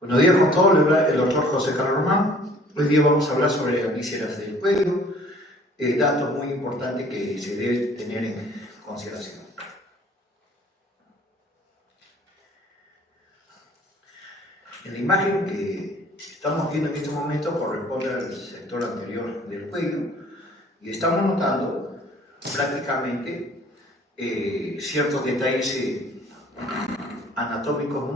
Buenos días con todos, le habla el doctor José Carlos Román. Hoy día vamos a hablar sobre las vísceras del cuello, datos muy importantes que se debe tener en consideración. En la imagen que estamos viendo en este momento corresponde al sector anterior del cuello y estamos notando prácticamente ciertos detalles anatómicos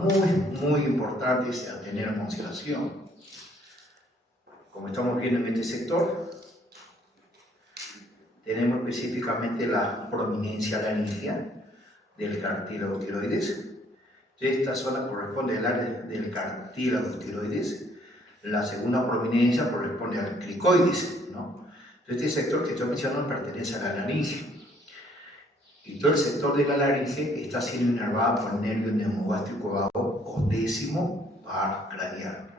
muy importantes a tener en consideración. Como estamos viendo en este sector, tenemos específicamente la prominencia laringea del cartílago tiroides. Esta zona corresponde al área del cartílago tiroides. La segunda prominencia corresponde al cricoides, ¿no? Este sector que estoy mencionando pertenece a la laringe. Y todo el sector de la laringe está siendo inervado por el nervio neumogástrico vago o décimo par craneal.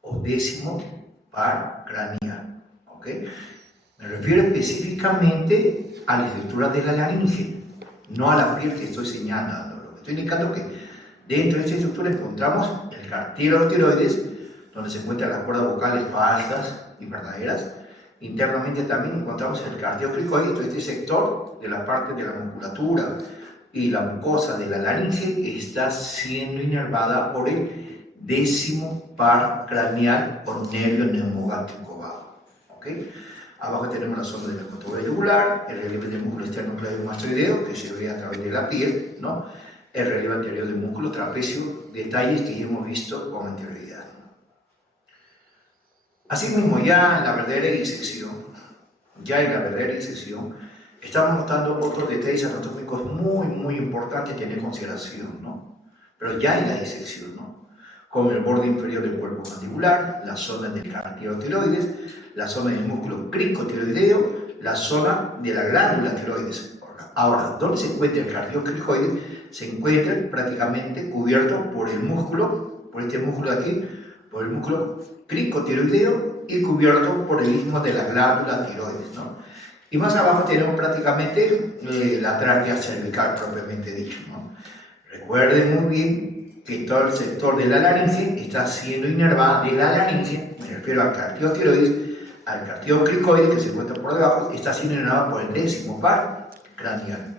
O décimo par craneal. ¿Ok? Me refiero específicamente a la estructura de la laringe, no a la piel que estoy señalando. Lo que estoy indicando es que dentro de esta estructura encontramos el cartílago tiroides, donde se encuentran las cuerdas vocales falsas y verdaderas. Internamente también encontramos el cartílago cricoide, todo este sector de la parte de la musculatura y la mucosa de la laringe está siendo inervada por el décimo par craneal o nervio neumogástrico vago. ¿Okay? Abajo tenemos la zona de la contobrea yugular, el relieve del músculo externo claviomastoideo que se ve a través de la piel, ¿no? El relieve anterior del músculo trapecio, detalles que ya hemos visto con anterioridad. Asimismo, ya en la verdadera disección, estamos notando otros detalles anatómicos muy importantes a tener en consideración, ¿no? Pero ya en la disección, ¿no? Como el borde inferior del cuerpo mandibular, la zona del cartílago tiroides, la zona del músculo cricotiroideo, la zona de la glándula tiroides. Ahora, ¿dónde se encuentra el cartílago cricoide? Se encuentra prácticamente cubierto por el músculo, por este músculo de aquí, por el músculo cricotiroideo y cubierto por el istmo de la glándula tiroides, ¿no? Y más abajo tenemos prácticamente la tráquea cervical propiamente dicho, ¿no? Recuerden muy bien que todo el sector de la laringe está siendo inervado de la laringe, me refiero al cartílago tiroides, al cartílago cricoide que se encuentra por debajo, está siendo inervado por el décimo par craneal.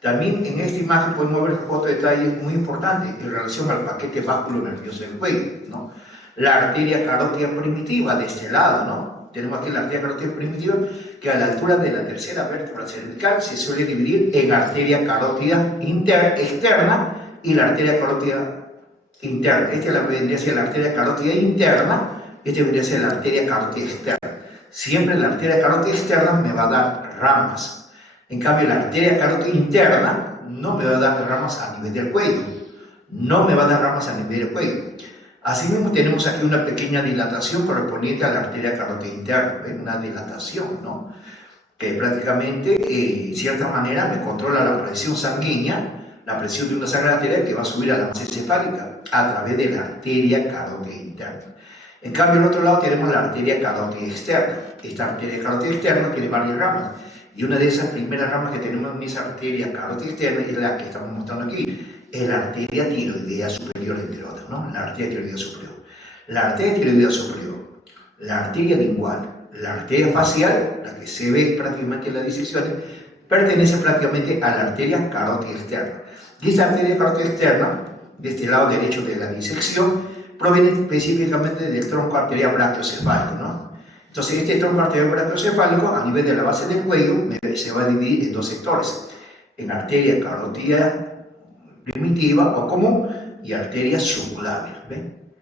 También en esta imagen podemos ver otro detalle muy importante en relación al paquete vasculo-nervioso del cuello, ¿no? La arteria carótida primitiva de este lado, ¿no? Tenemos aquí la arteria carótida primitiva que a la altura de la tercera vértebra cervical se suele dividir en arteria carótida externa y la arteria carótida interna. Esta vendría a ser la arteria carótida interna, esta vendría a ser la arteria carótida externa. Siempre la arteria carótida externa me va a dar ramas. En cambio, la arteria carótida interna no me va a dar ramas a nivel del cuello. No me va a dar ramas a nivel del cuello. Asimismo, tenemos aquí una pequeña dilatación correspondiente a la arteria carótida interna. ¿Ven? Una dilatación, ¿no? Que prácticamente, en cierta manera, me controla la presión sanguínea, la presión de una sangre arterial que va a subir a la masa encefálica a través de la arteria carótida interna. En cambio, al otro lado tenemos la arteria carótida externa. Esta arteria carótida externa tiene varias ramas. Y una de esas primeras ramas que tenemos en esa arteria carótida externa es la que estamos mostrando aquí, es la arteria tiroidea superior, entre otras, ¿no? La arteria tiroidea superior. La arteria tiroidea superior, la arteria lingual, la arteria facial, la que se ve prácticamente en las disecciones, pertenece prácticamente a la arteria carótida externa. Y esta arteria carótida externa, de este lado derecho de la disección, proviene específicamente del tronco arterial brachiocefálico, ¿no? Entonces, este tronco arterial brachiocefálico, a nivel de la base del cuello, se va a dividir en dos sectores, en arteria carótida primitiva o común y arteria subclavia. ¿Ven?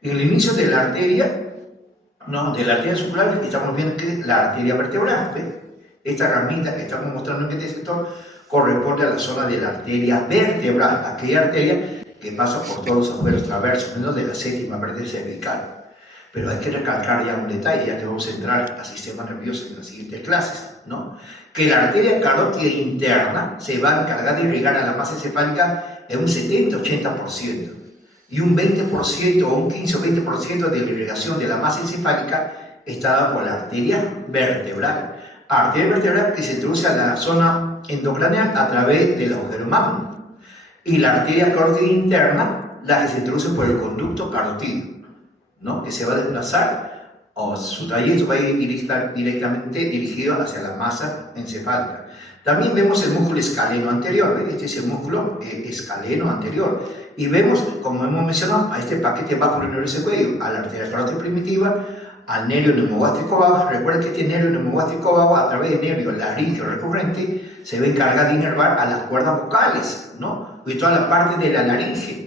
En el inicio de la arteria, subclavia, estamos viendo que es la arteria vertebral. ¿Ven? Esta ramita que estamos mostrando en este sector corresponde a la zona de la arteria vertebral, aquella arteria que pasa por todos los agujeros traversos, menos de la séptima vértebra cervical. Pero hay que recalcar ya un detalle, ya que vamos a entrar al sistema nervioso en las siguientes clases, ¿no? Que la arteria carótida interna se va a encargar de irrigar a la masa encefálica en un 70-80%. Y un 20% o un 15 o 20% de la irrigación de la masa encefálica está dada por la arteria vertebral. Arteria vertebral que se introduce a la zona endocraneal a través del agujero magno. Y la arteria carótida interna la que se introduce por el conducto carotídeo, ¿no? Que se va a desplazar, o su trayecto va a ir directamente dirigido hacia la masa encefálica. También vemos el músculo escaleno anterior, ¿ve? Este es el músculo escaleno anterior. Y vemos, como hemos mencionado, a este paquete vacuno-nervioso cuello, a la arteria carótida primitiva, al nervio neumogástrico vago. Recuerden que este nervio neumogástrico vago, a través del nervio laríngeo recurrente, se va a encargar de inervar a las cuerdas vocales, ¿no? Y toda la parte de la laringe.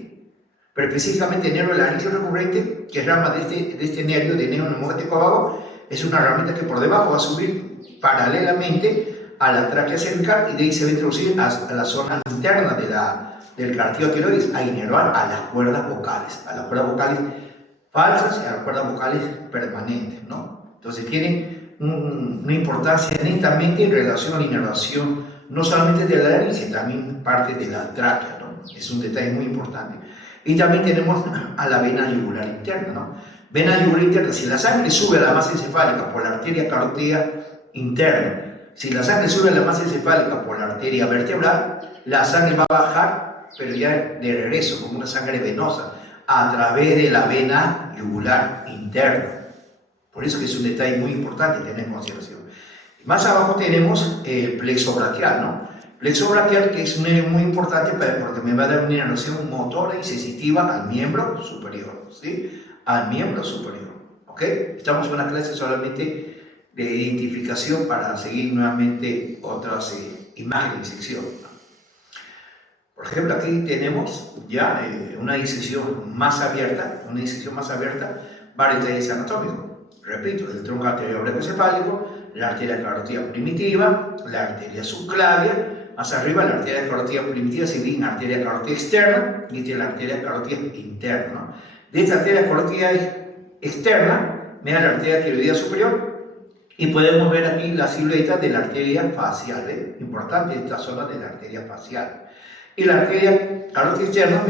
Pero específicamente el nervio laríngeo recurrente, que es rama de este nervio, de nervio neumogástrico vago, es una herramienta que por debajo va a subir paralelamente a la tráquea cervical y de ahí se va a introducir a la zona interna del cartílago tiroides, a inervar a las cuerdas vocales falsas y a las cuerdas vocales permanentes, ¿no? Entonces tiene una importancia netamente en relación a la inervación, no solamente de la laringe, también parte de la tráquea, ¿no? Es un detalle muy importante. Y también tenemos a la vena yugular interna, ¿no? Vena yugular interna, si la sangre sube a la masa encefálica por la arteria carótida interna, si la sangre sube a la masa encefálica por la arteria vertebral, la sangre va a bajar, pero ya de regreso, como una sangre venosa, a través de la vena yugular interna. Por eso que es un detalle muy importante tener en consideración. Más abajo tenemos el plexo braquial, ¿no? Plexo braquial, que es un nervio muy importante porque me va a dar una inervación motora y sensitiva al miembro superior, ¿sí? Al miembro superior, ¿ok? Estamos en una clase solamente de identificación para seguir nuevamente otras imágenes de disección. Por ejemplo, aquí tenemos ya una disección más abierta, varios detalles anatómicos. Repito, el tronco arterial brachiocefálico, la arteria carótida primitiva, la arteria subclavia, más arriba la arteria carótida primitiva se divide en arteria carótida externa y esta es la arteria carótida interna, ¿no? De esta arteria carótida externa, mira la arteria tiroidea superior, y podemos ver aquí la silueta de la arteria facial, ¿eh? Importante esta zona de la arteria facial. Y la arteria carótida externa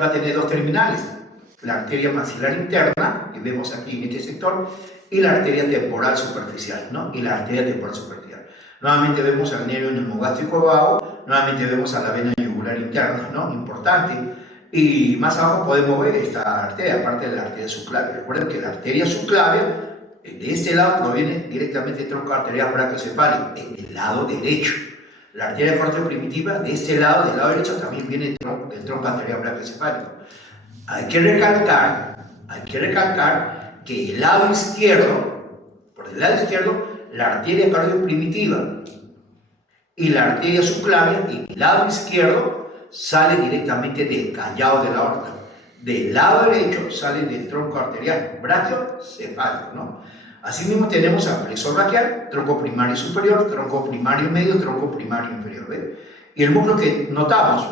va a tener dos terminales, la arteria maxilar interna, que vemos aquí en este sector, y la arteria temporal superficial, ¿no? Y la arteria temporal superficial. Nuevamente vemos al nervio neumogástrico vago, nuevamente vemos a la vena yugular interna, ¿no? Importante. Y más abajo podemos ver esta arteria, aparte de la arteria subclavia. Recuerden que la arteria subclavia de este lado proviene directamente del tronco arterial brachiocefálico, en el lado derecho. La arteria carótida primitiva, de este lado, del lado derecho, también viene del tronco arterial brachiocefálico. Hay que recalcar que el lado izquierdo, por el lado izquierdo, la arteria carótida primitiva y la arteria subclavia, y el lado izquierdo sale directamente del callado de la aorta. Del lado derecho sale del tronco arterial brachiocefálico, ¿no? Asimismo tenemos al plexo braquial, tronco primario superior, tronco primario medio, tronco primario inferior, ¿ve? Y el músculo que notamos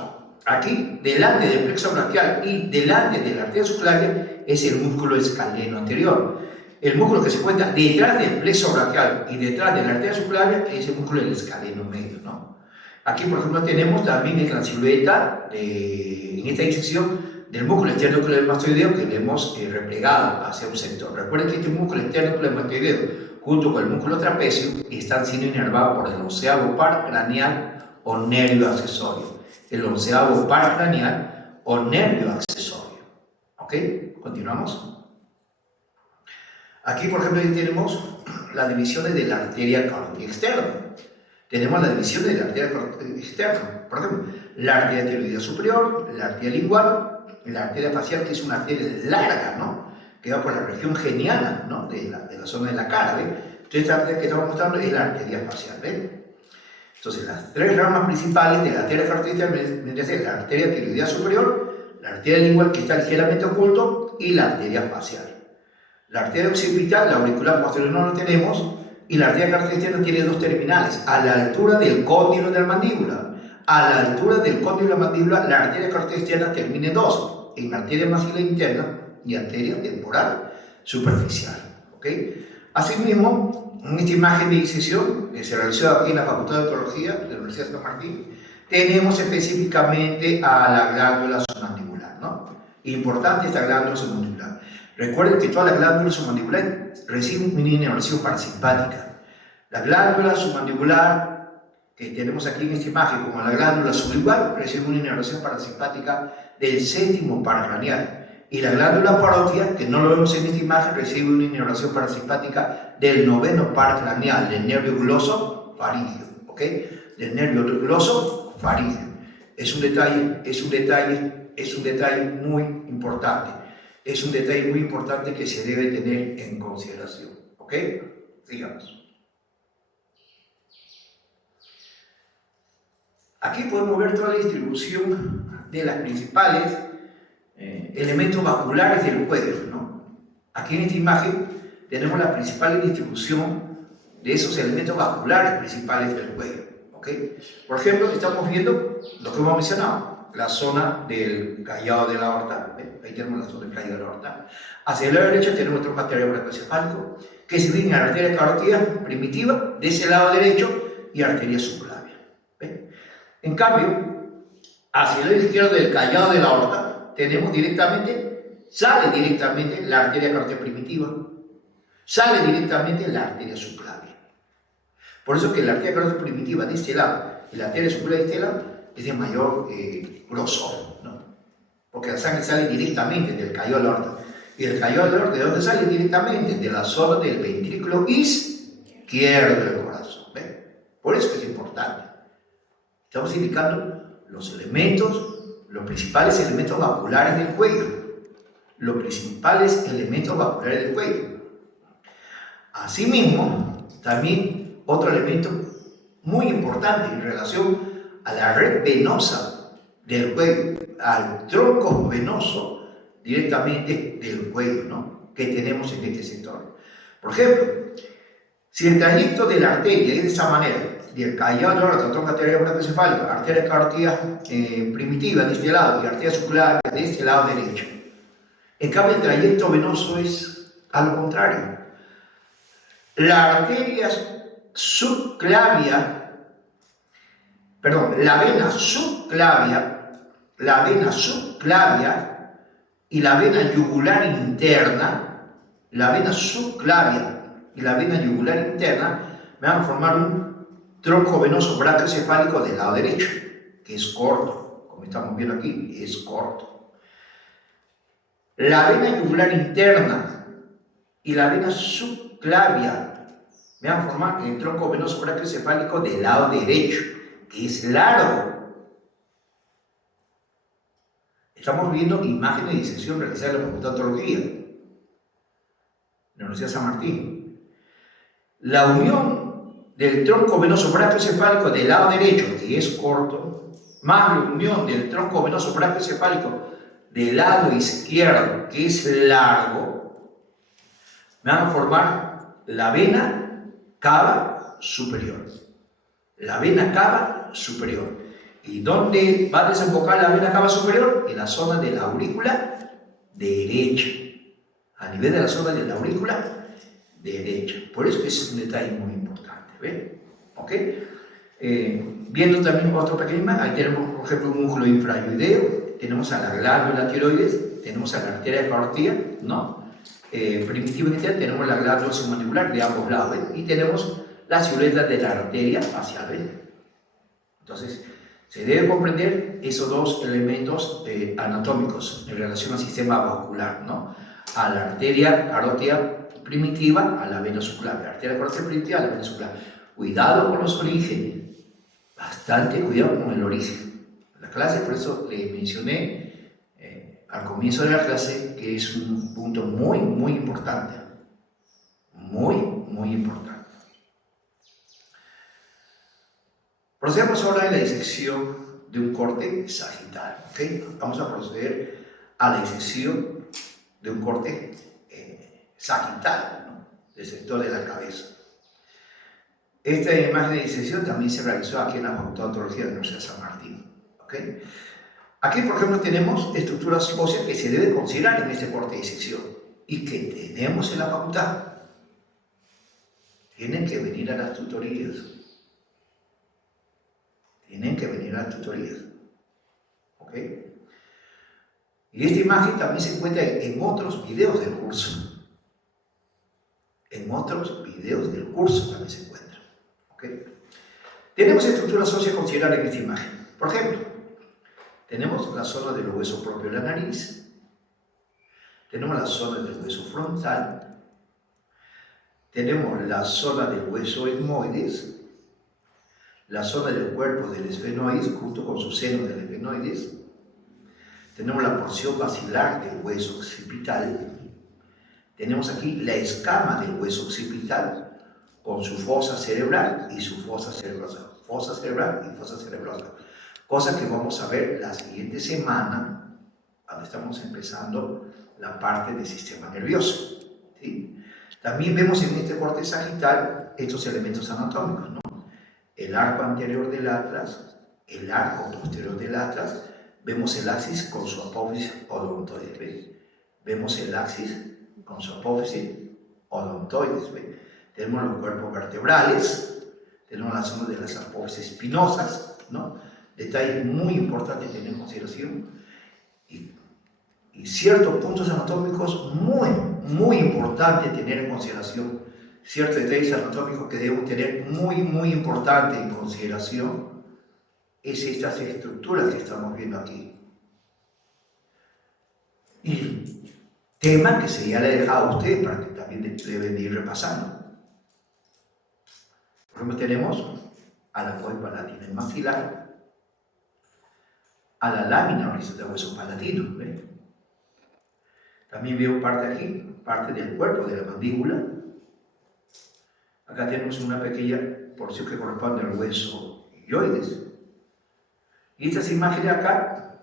aquí, delante del plexo braquial y delante de la arteria subclavia, es el músculo escaleno anterior. El músculo que se encuentra detrás del plexo braquial y detrás de la arteria subclavia es el músculo del escaleno medio, ¿no? Aquí, por ejemplo, tenemos también la silueta en esta disección del músculo esternocleidomastoideo que le hemos replegado hacia un sector. Recuerden que este músculo esternocleidomastoideo, junto con el músculo trapecio, están siendo inervados por el onceavo par craneal o nervio accesorio. El onceavo par craneal o nervio accesorio. ¿Ok? Continuamos. Aquí, por ejemplo, tenemos las divisiones de la arteria carótida externa. Tenemos la división de la arteria carótida externa. Por ejemplo, la arteria tiroidea superior, la arteria lingual, la arteria facial, que es una arteria larga, ¿no? Que va por la región geniana, ¿no? De la zona de la cara, ¿ve? Entonces, esta arteria que estamos mostrando es la arteria facial, ¿ve? Entonces, las tres ramas principales de la arteria carótida externa vendrían a ser la arteria tiroidea superior, la arteria lingual, que está ligeramente oculto, y la arteria facial. La arteria occipital, la auricular posterior, no la tenemos, y la arteria carótida externa tiene dos terminales, a la altura del cóndilo de la mandíbula. A la altura del cóndilo de la mandíbula, la arteria carótida externa termina en dos, en arteria maxilar interna y arteria temporal superficial. ¿Ok? Asimismo, en esta imagen de disección que se realizó aquí en la Facultad de Odontología de la Universidad de San Martín, tenemos específicamente a la glándula submandibular, ¿no? Importante esta glándula submandibular. Recuerden que todas las glándulas submandibulares reciben una inervación parasimpática. La glándula submandibular que tenemos aquí en esta imagen, como la glándula sublingual, recibe una inervación parasimpática del séptimo par craneal. Y la glándula parótida, que no lo vemos en esta imagen, recibe una inervación parasimpática del noveno par craneal, del nervio gloso faríngeo, ¿ok? Del nervio gloso faríngeo. Es un detalle muy importante. Es un detalle muy importante que se debe tener en consideración, ¿ok? Sigamos. Aquí podemos ver toda la distribución de las principales elementos vasculares del cuello, ¿no? Aquí en esta imagen tenemos la principal distribución de esos elementos vasculares principales del cuello, ¿ok? Por ejemplo, estamos viendo lo que hemos mencionado, la zona del callado de la aorta, ¿ven? Ahí tenemos la zona del callado de la aorta. Hacia el lado derecho tenemos nuestro arteria brachiocefálico, que se divide en arteria carótida primitiva de ese lado derecho y arteria subclavia, ¿ven? En cambio, hacia el lado izquierdo del callado de la aorta tenemos sale directamente la arteria carótida primitiva, sale directamente la arteria subclavia. Por eso que la arteria carótida primitiva de este lado y la arteria subclavia de este lado es de mayor grosor, ¿no? Porque la sangre sale directamente del callado de la aorta. Y el callado de la aorta, ¿de dónde sale? Directamente de la zona del ventrículo izquierdo del corazón, ¿ven? Por eso que es importante. Estamos indicando los principales elementos vasculares del cuello. Los principales elementos vasculares del cuello. Asimismo, también otro elemento muy importante en relación a la red venosa del cuello, al tronco venoso directamente del cuello, ¿no? Que tenemos en este sector. Por ejemplo, si el trayecto de la arteria es de esa manera, del callado de la aorta, tronco arteria brachiocefálica, arteria carótida primitiva de este lado y arteria subclavia de este lado derecho. En cambio, el trayecto venoso es a lo contrario. La arteria subclavia, perdón, la vena subclavia y la vena yugular interna, la vena subclavia y la vena yugular interna van a formar un tronco venoso brachiocefálico del lado derecho, que es corto, como estamos viendo aquí, es corto. La vena yugular interna y la vena subclavia van a formar el tronco venoso brachiocefálico del lado derecho, que es largo. Estamos viendo imágenes de disección realizadas en la Facultad de Odontología, en la Universidad de San Martín. La unión del tronco venoso brachiocefálico del lado derecho, que es corto, más la unión del tronco venoso brachiocefálico del lado izquierdo, que es largo, van a formar la vena cava superior. La vena cava superior. ¿Y dónde va a desembocar la vena cava superior? En la zona de la aurícula derecha. A nivel de la zona de la aurícula derecha. Por eso es un detalle muy importante. ¿Ven? ¿Ok? Viendo también otro pequeño más, ahí tenemos, por ejemplo, un músculo infrahioideo, tenemos a la glándula tiroides, tenemos a la arteria carótida, ¿no? Primitivamente tenemos la glándula submandibular de ambos lados, ¿ven? Y tenemos la silueta de la arteria facial, ¿ven? Entonces, se debe comprender esos dos elementos anatómicos en relación al sistema vascular, ¿no? A la arteria carótida primitiva, a la vena subclavia. Arteria carótida primitiva, a la vena subclavia. Cuidado con los orígenes, bastante cuidado con el origen. La clase, por eso le mencioné al comienzo de la clase que es un punto muy, muy importante. Muy, muy importante. Procedemos ahora en la disección de un corte sagital. ¿Okay? Vamos a proceder a la disección de un corte sagital, ¿no? Del sector de la cabeza. Esta imagen de disección también se realizó aquí en la Facultad de Odontología de la Universidad de San Martín. ¿Okay? Aquí, por ejemplo, tenemos estructuras óseas que se deben considerar en este corte de disección y que tenemos en la facultad. Tienen que venir a las tutorías. Tienen que venir a las tutorías. ¿Ok? Y esta imagen también se encuentra en otros videos del curso. En otros videos del curso también se encuentra. ¿Ok? Tenemos estructuras óseas a considerar en esta imagen. Por ejemplo, Tenemos la zona del hueso propio de la nariz, tenemos la zona del hueso frontal, tenemos la zona del hueso etmoides, la zona del cuerpo del esfenoides, junto con su seno del esfenoides, tenemos la porción basilar del hueso occipital, tenemos aquí la escama del hueso occipital, con su fosa cerebral y su fosa cerebrosa. Fosa cerebral y fosa cerebrosa. Cosa que vamos a ver la siguiente semana, cuando estamos empezando la parte del sistema nervioso. ¿Sí? También vemos en este corte sagital estos elementos anatómicos, ¿no? El arco anterior del atlas, el arco posterior del atlas, vemos el axis con su apófisis odontoides, ¿ves? Vemos el axis con su apófisis odontoides, ¿ves? Tenemos los cuerpos vertebrales, tenemos la zona de las apófisis espinosas, ¿no? Detalles muy importantes tener en consideración y ciertos puntos anatómicos muy importantes tener en consideración, ciertos detalles anatómicos que debemos tener muy importante en consideración, es estas estructuras que estamos viendo aquí. Y tema que se ya le he dejado a ustedes para que también deben ir repasando. Por ejemplo, tenemos a la fosa palatina y maxilar, a la lámina horizontal del hueso palatino, ¿ves? También veo parte aquí, parte del cuerpo de la mandíbula. Acá tenemos una pequeña porción que corresponde al hueso hyoides. Y estas imágenes acá,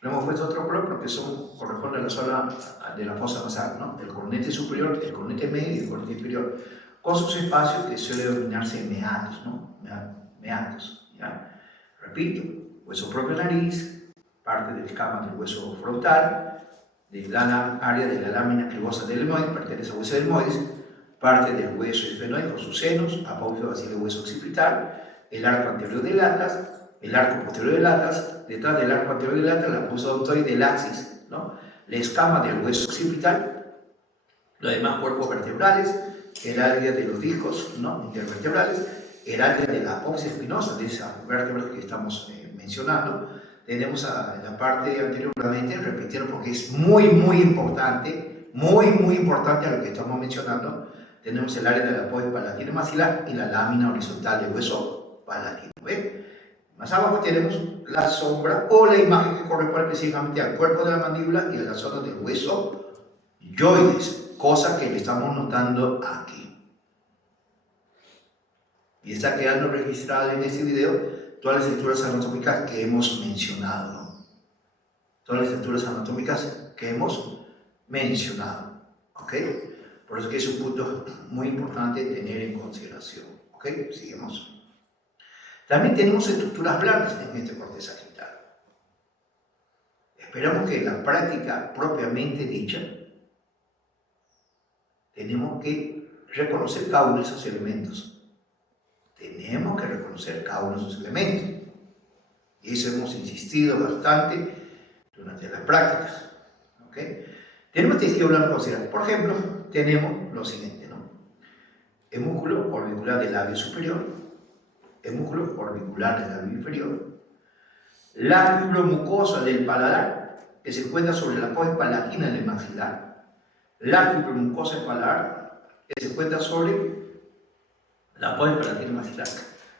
le hemos puesto otro color porque corresponden a la zona de la fosa nasal, ¿no? El coronete superior, el coronete medio y el coronete inferior, con sus espacios que suelen denominarse meatos, ¿no? Meatos, ¿ya? Repito, hueso propio nariz, parte del escama del hueso frontal, de la área de la lámina clivosa del etmoide, pertenece al hueso etmoides, parte del hueso esfenoide con sus senos, apófisis basilar del hueso occipital, el arco anterior del atlas, el arco posterior del atlas, detrás del arco anterior del atlas, la fosa odontoide del axis, ¿no? La escama del hueso occipital, los demás cuerpos vertebrales, el área de los discos, ¿no? Intervertebrales, el área de la apófisis espinosa, de esa vértebra que estamos mencionando. Tenemos a la parte anterior, nuevamente, repitiendo porque es muy importante, muy importante a lo que estamos mencionando. Tenemos el área de la apófisis palatino maxilar y la lámina horizontal del hueso palatino, ¿ve? Más abajo tenemos la sombra o la imagen que corresponde específicamente al cuerpo de la mandíbula y a la zona del hueso hyoides, cosa que le estamos notando aquí. Y está quedando registrada en este video todas las estructuras anatómicas que hemos mencionado, ¿no? Todas las estructuras anatómicas que hemos mencionado, ¿ok? Por eso que es un punto muy importante tener en consideración, ¿ok? Seguimos. También tenemos estructuras blandas en este corte sagital. Esperamos que en la práctica propiamente dicha tenemos que reconocer cada uno de esos elementos. Tenemos que reconocer cada uno de esos elementos. Y eso hemos insistido bastante durante las prácticas, ¿ok? Tenemos tejido blanco considerable. Por ejemplo, tenemos lo siguiente, ¿no? El músculo orbicular del labio superior, el músculo orbicular del labio inferior, la fibromucosa del paladar, que se encuentra sobre la apófisis palatina del maxilar, la fibromucosa del paladar, que se encuentra sobre la apófisis palatina del maxilar,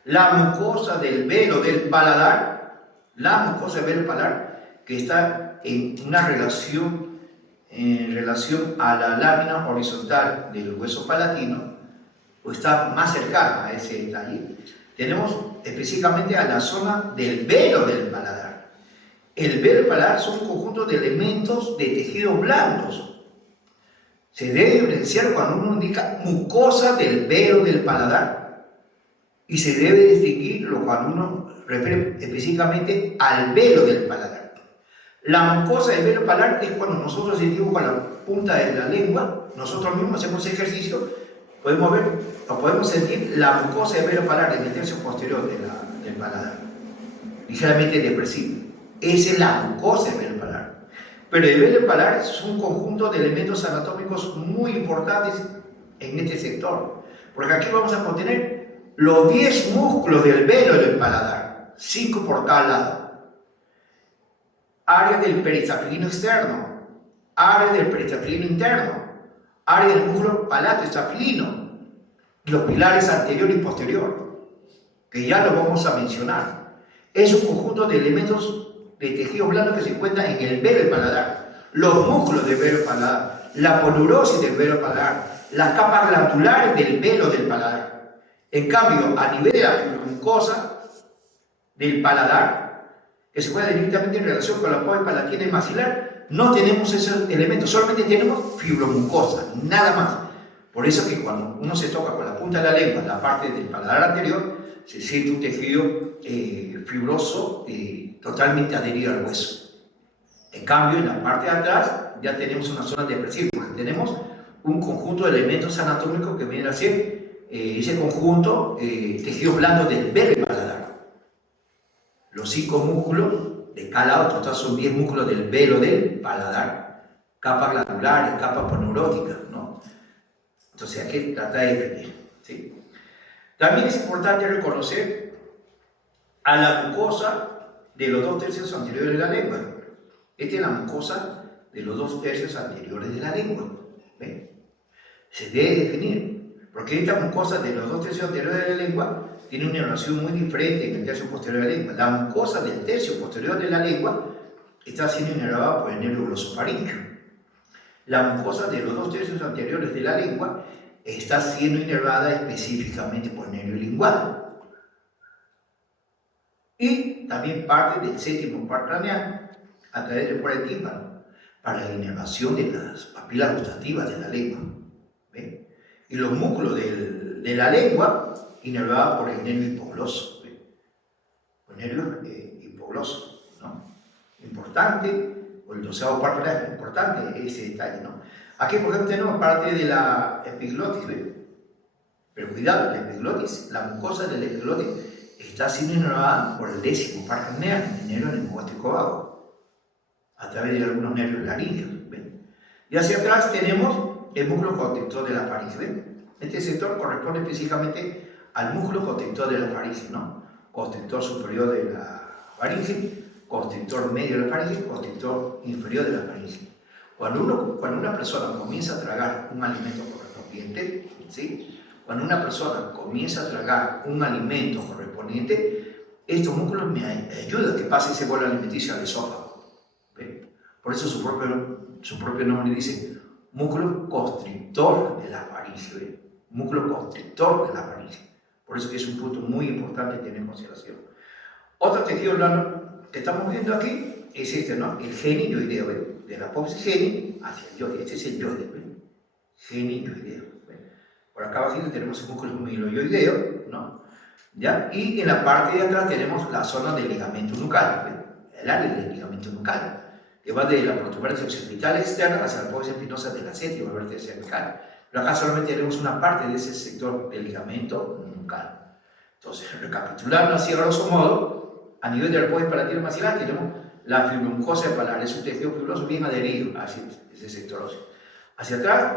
la mucosa del velo del paladar, la mucosa del velo del paladar, que está en una relación a la lámina horizontal del hueso palatino, o está más cercana a ese detalle. Tenemos específicamente a la zona del velo del paladar. El velo del paladar son un conjunto de elementos de tejidos blandos. Se debe diferenciar cuando uno indica mucosa del velo del paladar y se debe distinguir cuando uno refiere específicamente al velo del paladar. La mucosa del velo del paladar es cuando nosotros sentimos con la punta de la lengua, nosotros mismos hacemos ejercicio, podemos ver o podemos sentir la mucosa del velo paladar en el tercio posterior del paladar, ligeramente depresivo. Esa es la mucosa del velo paladar. Pero el velo paladar es un conjunto de elementos anatómicos muy importantes en este sector, porque aquí vamos a contener los 10 músculos del velo del paladar, 5 por cada lado. área del peristapilino externo, área del peristapilino interno, área del músculo palato-estapilino, los pilares anterior y posterior, que ya lo vamos a mencionar. Es un conjunto de elementos de tejido blando que se encuentran en el velo del paladar, los músculos del velo del paladar, la poliurosis del velo del paladar, las capas glandulares del velo del paladar. En cambio, a nivel de la fibromucosa del paladar, que se encuentra directamente en relación con la apoyo palatina y maxilar, no tenemos esos elementos, solamente tenemos fibromucosa, nada más. Por eso que cuando uno se toca con la punta de la lengua, la parte del paladar anterior, se siente un tejido fibroso totalmente adherido al hueso. En cambio, en la parte de atrás ya tenemos una zona depresiva, porque tenemos un conjunto de elementos anatómicos que vienen a ser ese conjunto tejido blando del velo del paladar. Los 5 músculos de cada lado, total son 10 músculos del velo del paladar, capas glandulares, capas poneuróticas, ¿no? Entonces hay que tratar de definir, ¿sí? También es importante reconocer a la mucosa de los 2 tercios anteriores de la lengua. Esta es la mucosa de los 2 tercios anteriores de la lengua. ¿Ven? Se debe definir, porque esta mucosa de los 2 tercios anteriores de la lengua tiene una inervación muy diferente en el tercio posterior de la lengua. La mucosa del tercio posterior de la lengua está siendo inervada por el nervio glosofaríngeo. La mucosa de los 2 tercios anteriores de la lengua está siendo inervada específicamente por el nervio lingual. Y también parte del séptimo par craneal a través del fuera del tímpano para la inervación de las papilas gustativas de la lengua. ¿Ven? Y los músculos de la lengua inervados por el nervio hipogloso. ¿Ven? El nervio hipogloso, ¿no? Importante, o el 12º par craneal, importante ese detalle, ¿no? Aquí, por ejemplo, tenemos parte de la epiglotis, ¿ven? Pero cuidado, la epiglotis, la mucosa de la epiglotis está siendo inervada por el 10º par craneal, el nervio neumático vago, a través de algunos nervios laríngeos, ¿ven? Y hacia atrás tenemos el músculo constrictor de la faringe, ¿ven? Este sector corresponde específicamente al músculo constrictor de la faringe, ¿no? Constrictor superior de la faringe, constrictor medio de la faringe, constrictor inferior de la faringe. Cuando una persona comienza a tragar un alimento correspondiente, ¿sí? Cuando una persona comienza a tragar un alimento correspondiente, estos músculos me ayudan a que pase ese bolo alimenticio al esófago. ¿Ven? Por eso su propio nombre dice músculo constrictor de la faringe. ¿Ven? Músculo constrictor de la faringe. Por eso que es un punto muy importante tener en consideración. Otro tejido blando que estamos viendo aquí es este, ¿no? El genioideo, ¿ven? De la apófisis geni hacia el yoide. Este es el yoide, ¿ven? Genioideo. Por acá abajo tenemos el músculo miloioideo, ¿no? ¿Ya? Y en la parte de atrás tenemos la zona del ligamento nucal, ¿ven? El área del ligamento nucal, que va de la protuberancia occipital externa hacia la apófisis espinosa de la séptima vértebra cervical. Pero acá solamente tenemos una parte de ese sector del ligamento nucal. Entonces, recapitulando así a grosso modo, a nivel del apófisis palatino maxilar tenemos la fibromucosa del paladar, es un tejido fibroso bien adherido hacia ese sector óseo. Hacia atrás,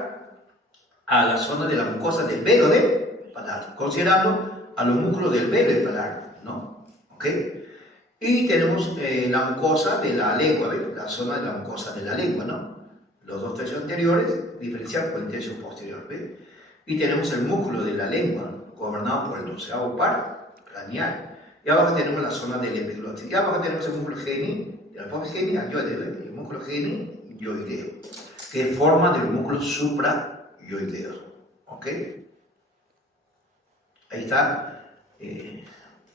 a la zona de la mucosa del velo del paladar, considerando a los músculos del velo del paladar, ¿no? ¿Ok? Y tenemos la mucosa de la lengua, ¿ven? La zona de la mucosa de la lengua, ¿no? Los 2 tercios anteriores diferenciados por el tercio posterior, ¿ven? Y tenemos el músculo de la lengua, gobernado por el 12º par craneal. Y abajo tenemos la zona del epiglotis. Y abajo tenemos el músculo geni, de la apófisis geni al yoide, ¿ven? El músculo geni yoideo, que forma del músculo suprayoideo. ¿Ok? Ahí está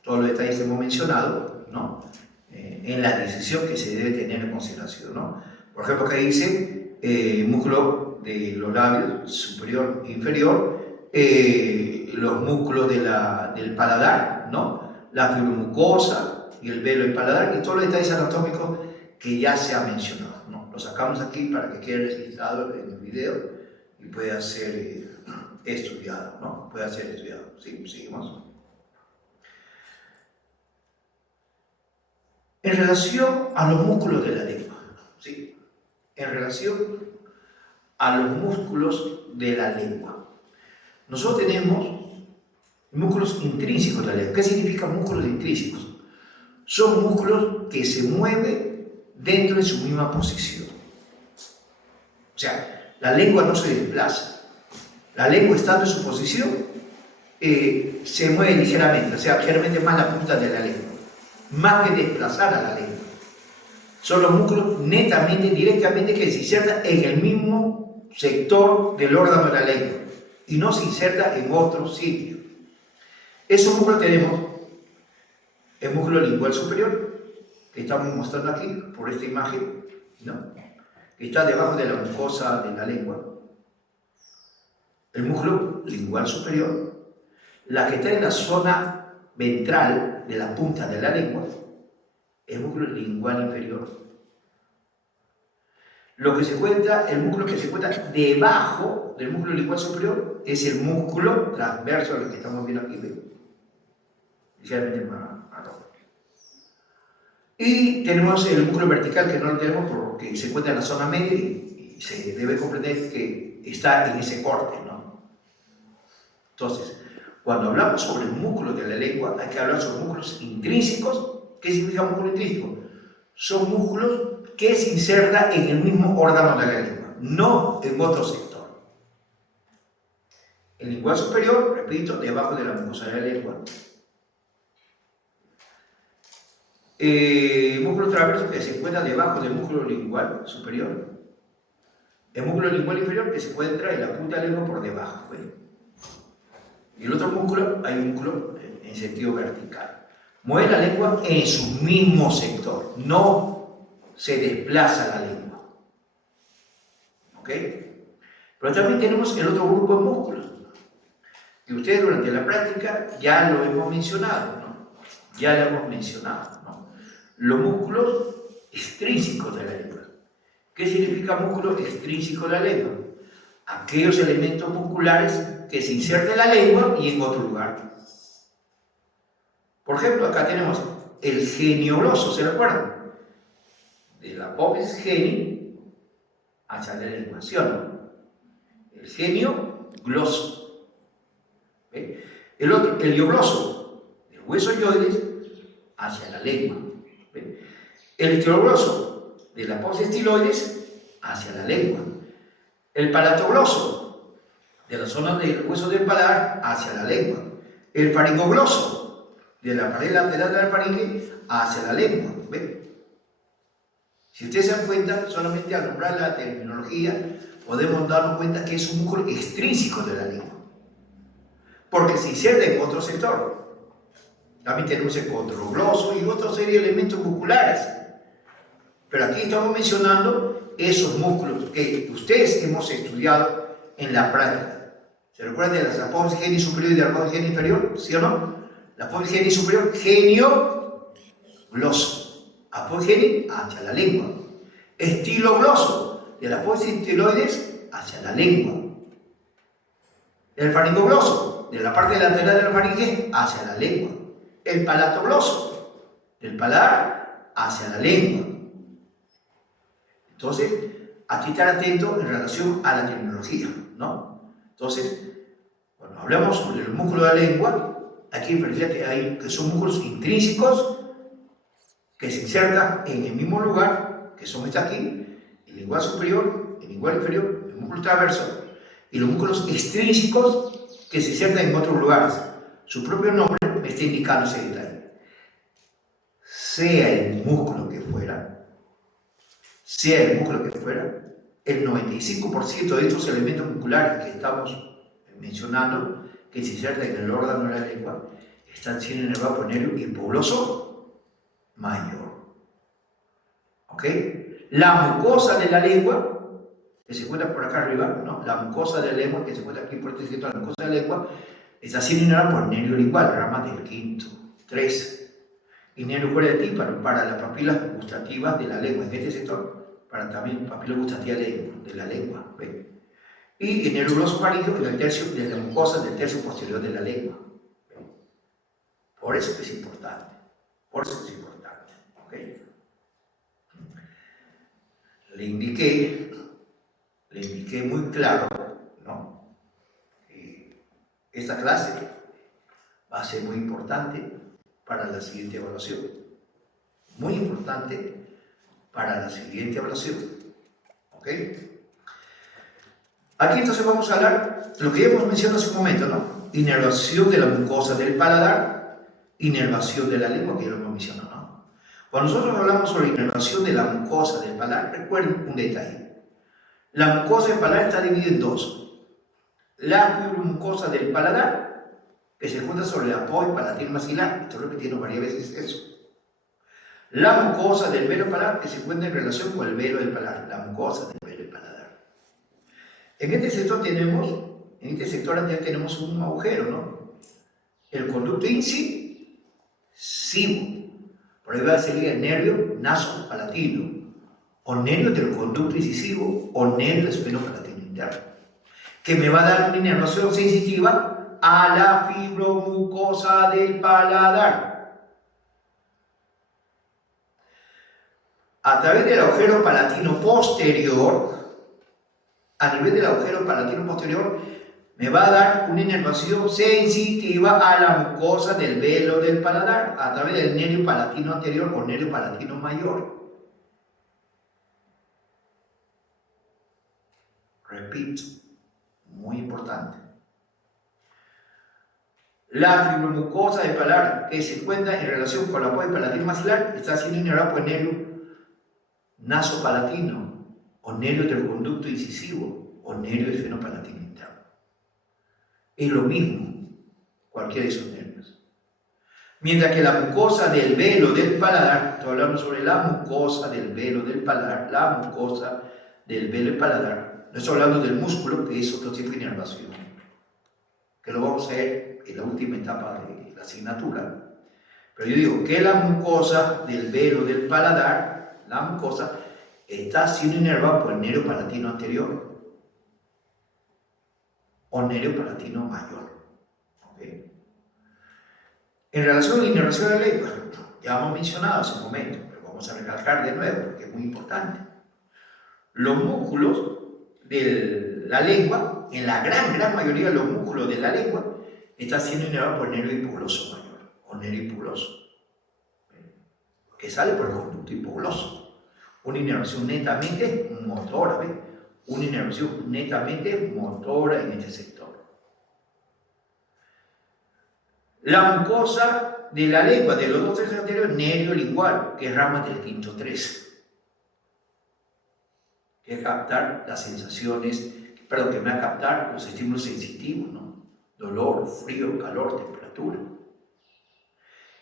todos los detalles que hemos mencionado, ¿no? En la decisión que se debe tener en consideración, ¿no? Por ejemplo, que dice músculo de los labios superior e inferior, los músculos del paladar, ¿no? La fibromucosa y el velo del paladar y todos los detalles anatómicos que ya se ha mencionado, ¿no? Lo sacamos aquí para que quede registrado en el video y pueda ser estudiado, ¿no? Pueda ser estudiado. ¿Sí? Seguimos. En relación a los músculos de la lengua, ¿sí? En relación a los músculos de la lengua, nosotros tenemos músculos intrínsecos de la lengua. ¿Qué significan músculos intrínsecos? Son músculos que se mueven dentro de su misma posición. O sea, la lengua no se desplaza. La lengua, estando en su posición, se mueve ligeramente, o sea, ligeramente más la punta de la lengua, más que desplazar a la lengua. Son los músculos netamente, directamente, que se insertan en el mismo sector del órgano de la lengua y no se inserta en otro sitio. Esos músculos tenemos el músculo lingual superior, que estamos mostrando aquí por esta imagen, ¿no? Que está debajo de la mucosa de la lengua. El músculo lingual superior, la que está en la zona ventral de la punta de la lengua, el músculo lingual inferior. Lo que se encuentra, el músculo que se encuentra debajo del músculo lingual superior es el músculo transverso, lo que estamos viendo aquí, ligeramente más abajo. Y tenemos el músculo vertical, que no lo tenemos porque se encuentra en la zona media y se debe comprender que está en ese corte, ¿no? Entonces, cuando hablamos sobre el músculo de la lengua, hay que hablar sobre músculos intrínsecos. ¿Qué significa músculo intrínseco? Son músculos que se insertan en el mismo órgano de la lengua, no en otro sector. El lingual superior, repito, debajo de la mucosa de la lengua. El músculo transverso, que se encuentra debajo del músculo lingual superior. El músculo lingual inferior, que se encuentra en la punta de la lengua por debajo. ¿Ven? Y el otro músculo, hay un músculo en sentido vertical. Mueve la lengua en su mismo sector, no se desplaza la lengua. ¿Ok? Pero también tenemos el otro grupo de músculos, que ustedes durante la práctica ya lo hemos mencionado, ¿no? Ya lo hemos mencionado, ¿no? Los músculos extrínsecos de la lengua. ¿Qué significa músculo extrínseco de la lengua? Aquellos elementos musculares que se insertan en la lengua y en otro lugar. Por ejemplo, acá tenemos el genio gloso, ¿se recuerdan? De la apófisis geni hacia la lengua, ¿sí o no? El genio gloso. ¿Ve? El otro, el diogloso, del hueso yoides hacia la lengua. ¿Ve? El esterogroso, de la apófisis estiloides hacia la lengua. El palatogloso, de la zona del hueso del paladar hacia la lengua. El faringogloso, de la pared lateral de la faringe hacia la lengua. ¿Ven? Si ustedes se dan cuenta, solamente al nombrar la terminología, podemos darnos cuenta que es un músculo extrínseco de la lengua, porque se inserta en otro sector. También tenemos el contragloso y otra serie de elementos musculares. Pero aquí estamos mencionando esos músculos que ustedes hemos estudiado en la práctica. ¿Se recuerdan de las apófisis geni superior y de la apófisis geni inferior? ¿Sí o no? La apófisis geni superior, genio gloso. Apófisis geni hacia la lengua. Estilogloso, de la apófisis estiloides hacia la lengua. El faringogloso, de la parte lateral de la faringe hacia la lengua. El palatogloso, del paladar hacia la lengua. Entonces, aquí estar atento en relación a la terminología, ¿no? Entonces, cuando hablamos sobre el músculo de la lengua, hay que diferenciar que son músculos intrínsecos que se insertan en el mismo lugar, que son estos aquí, el lingual superior, el lingual inferior, el músculo transverso, y los músculos extrínsecos que se insertan en otros lugares. Su propio nombre me está indicando ese detalle. Sea el músculo que fuera, el 95% de estos elementos musculares que estamos mencionando, que se insertan en el órgano de la lengua, están siendo inervados por el nervio hipoglóso mayor. ¿Ok? La mucosa de la lengua, que se encuentra por acá arriba, ¿no? La mucosa de la lengua, que se encuentra aquí por este sitio, la mucosa de la lengua, está siendo inervada por el nervio lingual, rama del quinto, 3. Y nervio cuerda de tímpano para las papilas gustativas de la lengua, en este sector, para también papilas gustativas de la lengua. ¿Ve? Y el nervio glosofaríngeo en el tercio de la mucosa del tercio posterior de la lengua. ¿Ve? Por eso es importante. Por eso es importante. ¿Okay? Le indiqué muy claro, ¿no? Esta clase va a ser muy importante para la siguiente evaluación. Muy importante para la siguiente ablación. ¿Ok? Aquí entonces vamos a hablar de lo que ya hemos mencionado hace un momento, ¿no? Inervación de la mucosa del paladar, inervación de la lengua, que ya lo hemos mencionado, ¿no? Cuando nosotros hablamos sobre inervación de la mucosa del paladar, recuerden un detalle. La mucosa del paladar está dividida en dos. La fibromucosa del paladar, que se encuentra sobre el apoyo palatino maxilar, estoy repitiendo varias veces eso. La mucosa del velo paladar, que se encuentra en relación con el velo del paladar, la mucosa del velo del paladar. En este sector anterior tenemos un agujero, ¿no? El conducto incisivo. Por ahí va a salir el nervio nasopalatino, o nervio del conducto incisivo, o nervio esfenopalatino interno, que me va a dar una inervación sensitiva a la fibromucosa del paladar. A través del agujero palatino posterior, a nivel del agujero palatino posterior, me va a dar una inervación sensitiva a la mucosa del velo del paladar, a través del nervio palatino anterior o nervio palatino mayor. Repito, muy importante. La fibromucosa del paladar, que se encuentra en relación con la apoyo palatino maxilar, está siendo inervada por el nervio nasopalatino, o nervio del conducto incisivo, o nervio esfenopalatino interno. Es lo mismo, cualquiera de esos nervios. Mientras que la mucosa del velo del paladar, estoy hablando sobre la mucosa del velo del paladar, la mucosa del velo del paladar, no estoy hablando del músculo, que es otro tipo de inervación, que lo vamos a ver en la última etapa de la asignatura. Pero yo digo que la mucosa del velo del paladar, la mucosa, está siendo inervada por el nervio palatino anterior o nervio palatino mayor. ¿Okay? En relación a la inervación de la lengua, ya hemos mencionado hace un momento, pero vamos a recalcar de nuevo porque es muy importante. Los músculos de la lengua, en la gran mayoría de los músculos de la lengua, están siendo inervados por el nervio hipogloso mayor o nervio hipogloso, que sale por el conducto hipogloso. Una inervación netamente motora, ¿ves? Una inervación netamente motora en este sector. La mucosa de la lengua de los dos tercios anteriores, nervio lingual, que es rama del quinto 3, que es captar las sensaciones, que me va a captar los estímulos sensitivos, ¿no? Dolor, frío, calor, temperatura.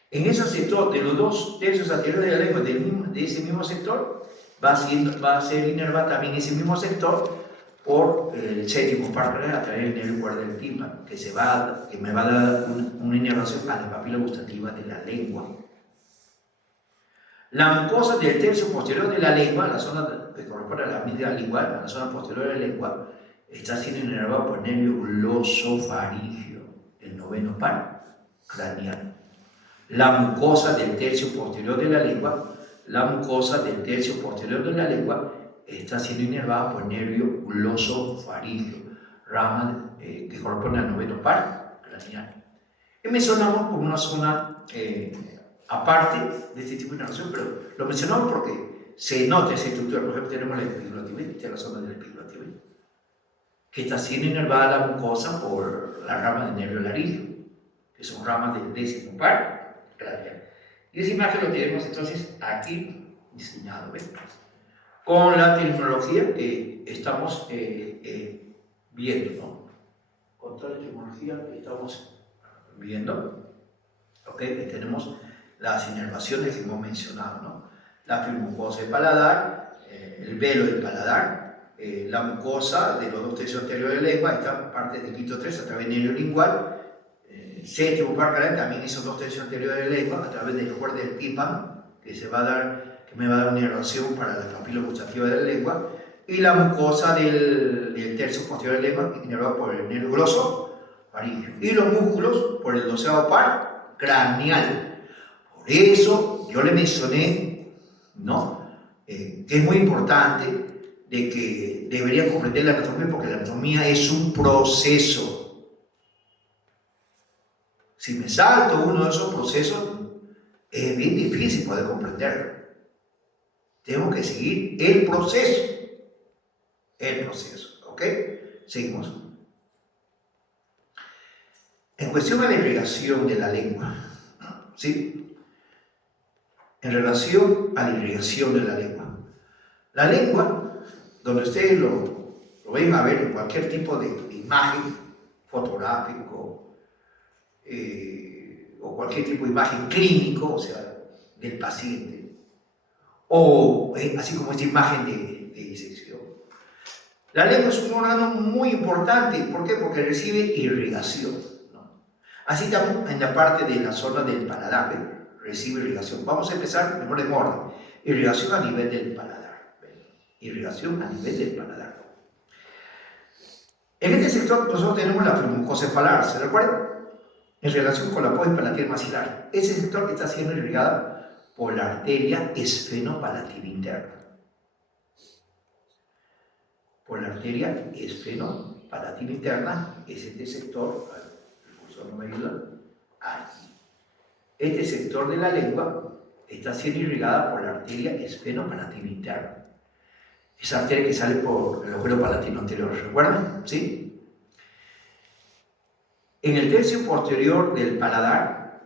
En ese sector de los dos tercios anteriores de la lengua de ese mismo sector, va a ser inervada también ese mismo sector por el séptimo párpado a través del nervio cuerda del tímpano, que me va a dar una inervación a la papila gustativa de la lengua. La mucosa del tercio posterior de la lengua, la zona que corresponde a la amígdala lingual, a la zona posterior de la lengua, está siendo inervada por el nervio glosofaringeo, el noveno par craneal. La mucosa del tercio posterior de la lengua, está siendo inervada por el nervio glosofaringeo, rama que corresponde al noveno par craneal. Y mencionamos como una zona aparte de este tipo de inervación, pero lo mencionamos porque se nota esa estructura. Por ejemplo, tenemos la epiglotitis, esta es la zona del epiglotitis, que está siendo inervada la mucosa por la rama del nervio laríngeo, que son ramas del décimo par craneal. Y esa imagen lo tenemos entonces aquí diseñado, ¿ves? Con la terminología que estamos viendo, ¿no? Con toda la terminología que estamos viendo, ¿ok? Que tenemos las inervaciones que hemos mencionado, ¿no? La fibromucosa del paladar, el velo del paladar, la mucosa de los dos tercios anteriores de la lengua, esta parte del quinto 3 a través del nervio lingual, séptimo par craneal, también esos dos tercios anteriores de la lengua, a través del cuerda del tímpano, que me va a dar una inervación para la papila gustativa de la lengua, y la mucosa del tercio posterior de la lengua, inervada por el nervio glosofaringeo, y los músculos por el doceavo par craneal. Por eso yo le mencioné, ¿no? Que es muy importante de que deberían comprender la anatomía, porque la anatomía es un proceso. Si me salto uno de esos procesos, es bien difícil poder comprenderlo. Tenemos que seguir el proceso. El proceso, ¿ok? Seguimos. En cuestión a la irrigación de la lengua, ¿sí? En relación a la irrigación de la lengua, donde ustedes lo ven a ver en cualquier tipo de imagen fotográfico o cualquier tipo de imagen clínico, o sea, del paciente, o así como esta imagen de disección. La lengua es un órgano muy importante. ¿Por qué? Porque recibe irrigación, ¿no? Así también en la parte de la zona del paladar, recibe irrigación. Vamos a empezar mejor en orden. Irrigación a nivel del paladar. Irrigación a nivel del paladar. En este sector nosotros tenemos la mucosa paladar, ¿se recuerdan? En relación con la pospalatina maxilar. Ese sector está siendo irrigado por la arteria esfenopalatina interna. Por la arteria esfenopalatina interna, es este sector, el cursor no me ayuda, aquí. Este sector de la lengua está siendo irrigada por la arteria esfenopalatina interna. Esa arteria que sale por el agujero palatino anterior, ¿recuerdan? ¿Sí? En el tercio posterior del paladar,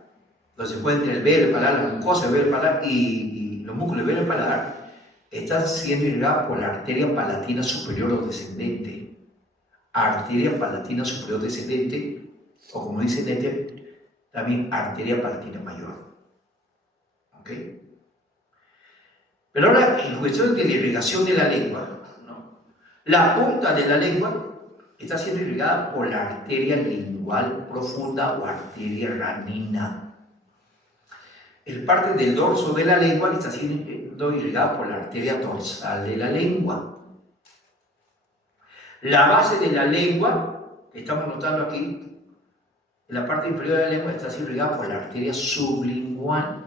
donde se encuentra el velo del paladar, la mucosa del velo del paladar y los músculos del velo del paladar, está siendo irrigada por la arteria palatina superior o descendente. Arteria palatina superior descendente, o como dice Nether, también arteria palatina mayor. ¿Ok? Pero ahora, en cuestión de la irrigación de la lengua, ¿no? La punta de la lengua está siendo irrigada por la arteria lingual profunda o arteria ranina. El parte del dorso de la lengua está siendo irrigada por la arteria dorsal de la lengua. La base de la lengua, que estamos notando aquí, en la parte inferior de la lengua está siendo irrigada por la arteria sublingual.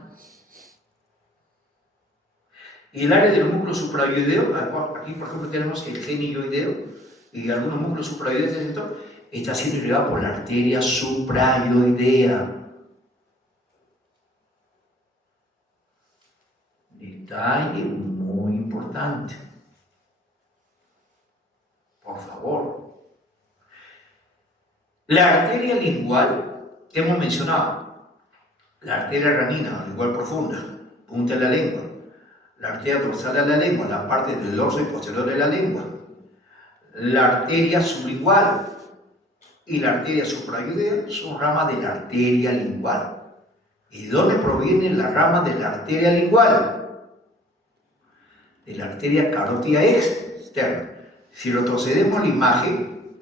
Y el área del músculo suprayoideo, aquí por ejemplo tenemos el genioideo y algunos músculos suprayoideos del sector, está siendo irrigada por la arteria suprayoidea. Detalle muy importante. Por favor. La arteria lingual que hemos mencionado, la arteria ranina, lingual profunda, punta de la lengua, la arteria dorsal de la lengua, la parte del dorso y posterior de la lengua, la arteria sublingual y la arteria suprayoidea son ramas de la arteria lingual. ¿Y de dónde proviene la rama de la arteria lingual? De la arteria carótida externa. Si retrocedemos la imagen,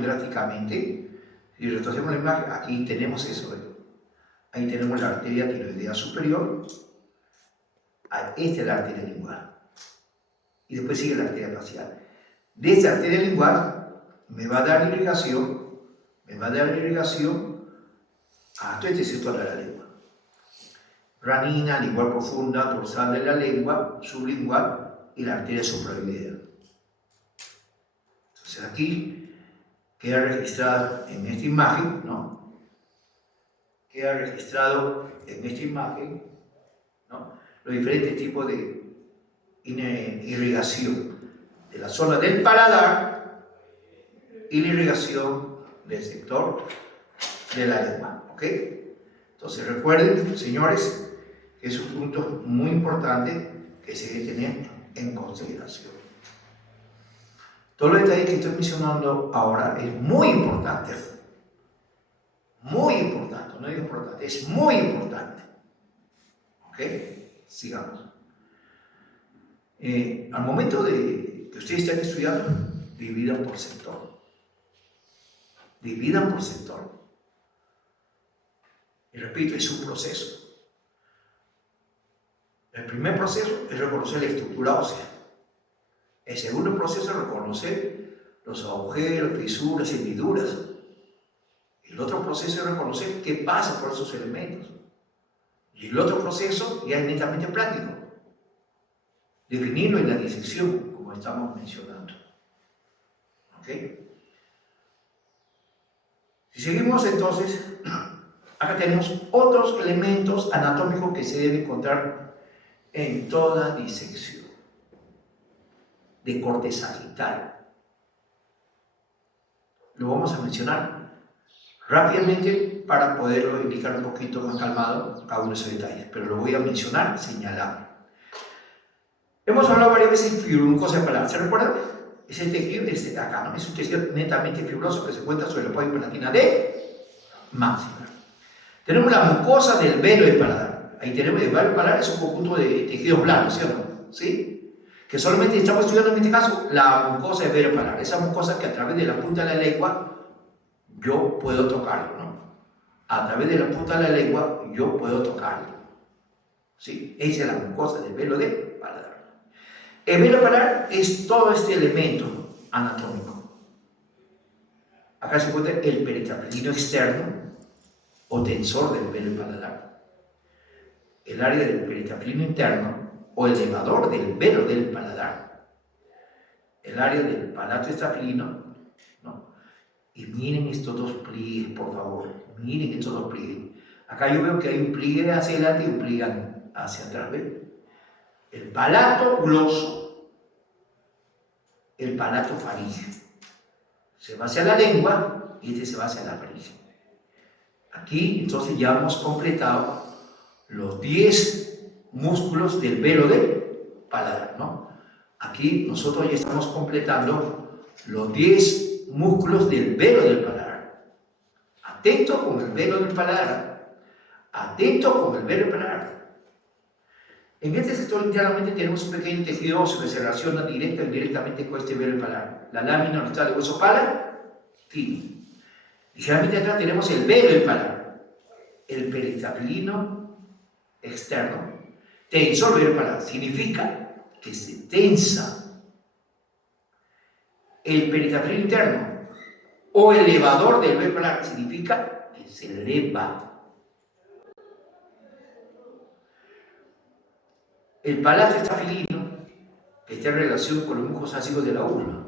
drásticamente, si retrocedemos la imagen, aquí tenemos eso. Ahí tenemos la arteria tiroidea superior. Esta es la arteria lingual. Y después sigue la arteria facial. De esta arteria lingual me va a dar irrigación a todo este sector de la lengua. Ranina, lingual profunda, dorsal de la lengua, sublingual y la arteria suprayoidea. Entonces aquí queda registrado en esta imagen, ¿no? Queda registrado en esta imagen, ¿no? Los diferentes tipos de irrigación de la zona del paladar y la irrigación del sector de la lengua, ¿ok? Entonces recuerden, señores, que es un punto muy importante que se debe tener en consideración. Todo lo detalles que estoy mencionando ahora es muy importante. Muy importante, no es importante, es muy importante. ¿Ok? Sigamos. Al momento de que ustedes estén estudiando, dividan por sector. Dividan por sector. Y repito, es un proceso. El primer proceso es reconocer la estructura ósea. El segundo proceso es reconocer los agujeros, fisuras, hendiduras. El otro proceso es reconocer qué pasa por esos elementos. Y el otro proceso ya es netamente práctico. Definirlo en la disección, como estamos mencionando. ¿Ok? Si seguimos entonces, acá tenemos otros elementos anatómicos que se deben encontrar en toda disección de corte sagital. Lo vamos a mencionar rápidamente para poderlo indicar un poquito más calmado cada uno de esos detalles, pero lo voy a mencionar señalado. Hemos hablado varias veces de fibromucosa palpar. ¿Se recuerdan? Ese tejido, este de acá, ¿no? Es un tejido netamente fibroso que se encuentra sobre la polipalatina de máxima. Tenemos la mucosa del velo del paladar. Ahí tenemos el velo del paladar, es un conjunto de tejidos blandos, ¿sí o no? ¿Sí? Que solamente estamos estudiando en este caso la mucosa del velo del paladar. Esa mucosa que a través de la punta de la lengua yo puedo tocarlo, ¿no? A través de la punta de la lengua yo puedo tocarlo. ¿Sí? Esa es la mucosa del velo del paladar. El velo paladar es todo este elemento anatómico. Acá se encuentra el peritrapelinio externo o tensor del velo paladar, el área del peritrapelinio interno o elevador del velo del paladar, el área del palato estapilino, ¿no? Y miren estos dos pliegues, por favor, miren estos dos pliegues. Acá yo veo que hay un pliegue hacia adelante y un pliegue hacia atrás, ¿ven? El palato gloso, el palato faríngeo. Se va hacia la lengua y este se va hacia la faringe. Aquí entonces ya hemos completado los 10 músculos del velo del paladar, ¿no? Aquí nosotros ya estamos completando los 10 músculos del velo del paladar. Atento con el velo del paladar. Atento con el velo del paladar. En este sector internamente tenemos un pequeño tejido óseo que se relaciona directa o indirectamente con este velo del paladar. La lámina orbital de hueso paladar, fino. Ligeramente atrás tenemos el velo del paladar, el peritrapelinio externo, tensor del paladar, significa que se tensa. El peritrapelinio interno o elevador del velo paladar significa que se eleva. El palato estafilino, que está en relación con los músculos ácidos de la urna.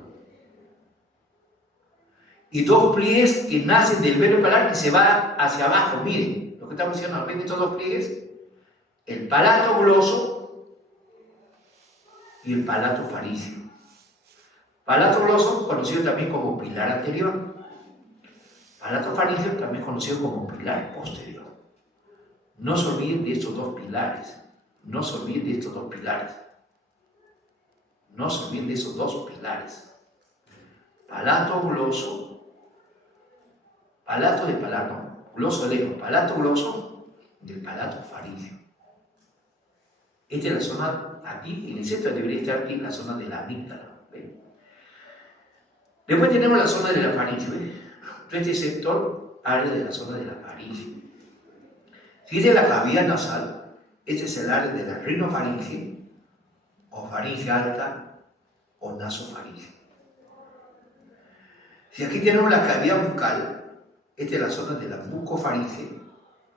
Y dos pliegues que nacen del velo paladar y se va hacia abajo. Miren, lo que estamos diciendo, ¿ven estos dos pliegues? El palato gloso y el palato faríngeo. Palato gloso, conocido también como pilar anterior. Palato faríngeo, también conocido como pilar posterior. No se olviden de estos dos pilares. No se olviden de estos dos pilares. No se olviden de esos dos pilares. Palato gloso. Palato de palato, gloso de lengua, palato gloso del palato faríngeo. Esta es la zona, aquí en el centro debería estar aquí la zona de la amígdala. ¿Ven? Después tenemos la zona de la faringe. ¿Ven? Este sector, área de la zona de la faringe. Si es de la cavidad nasal, este es el área de la rinofaringe, o faringe alta, o nasofaringe. Si aquí tenemos la cavidad bucal, esta es la zona de la bucofaringe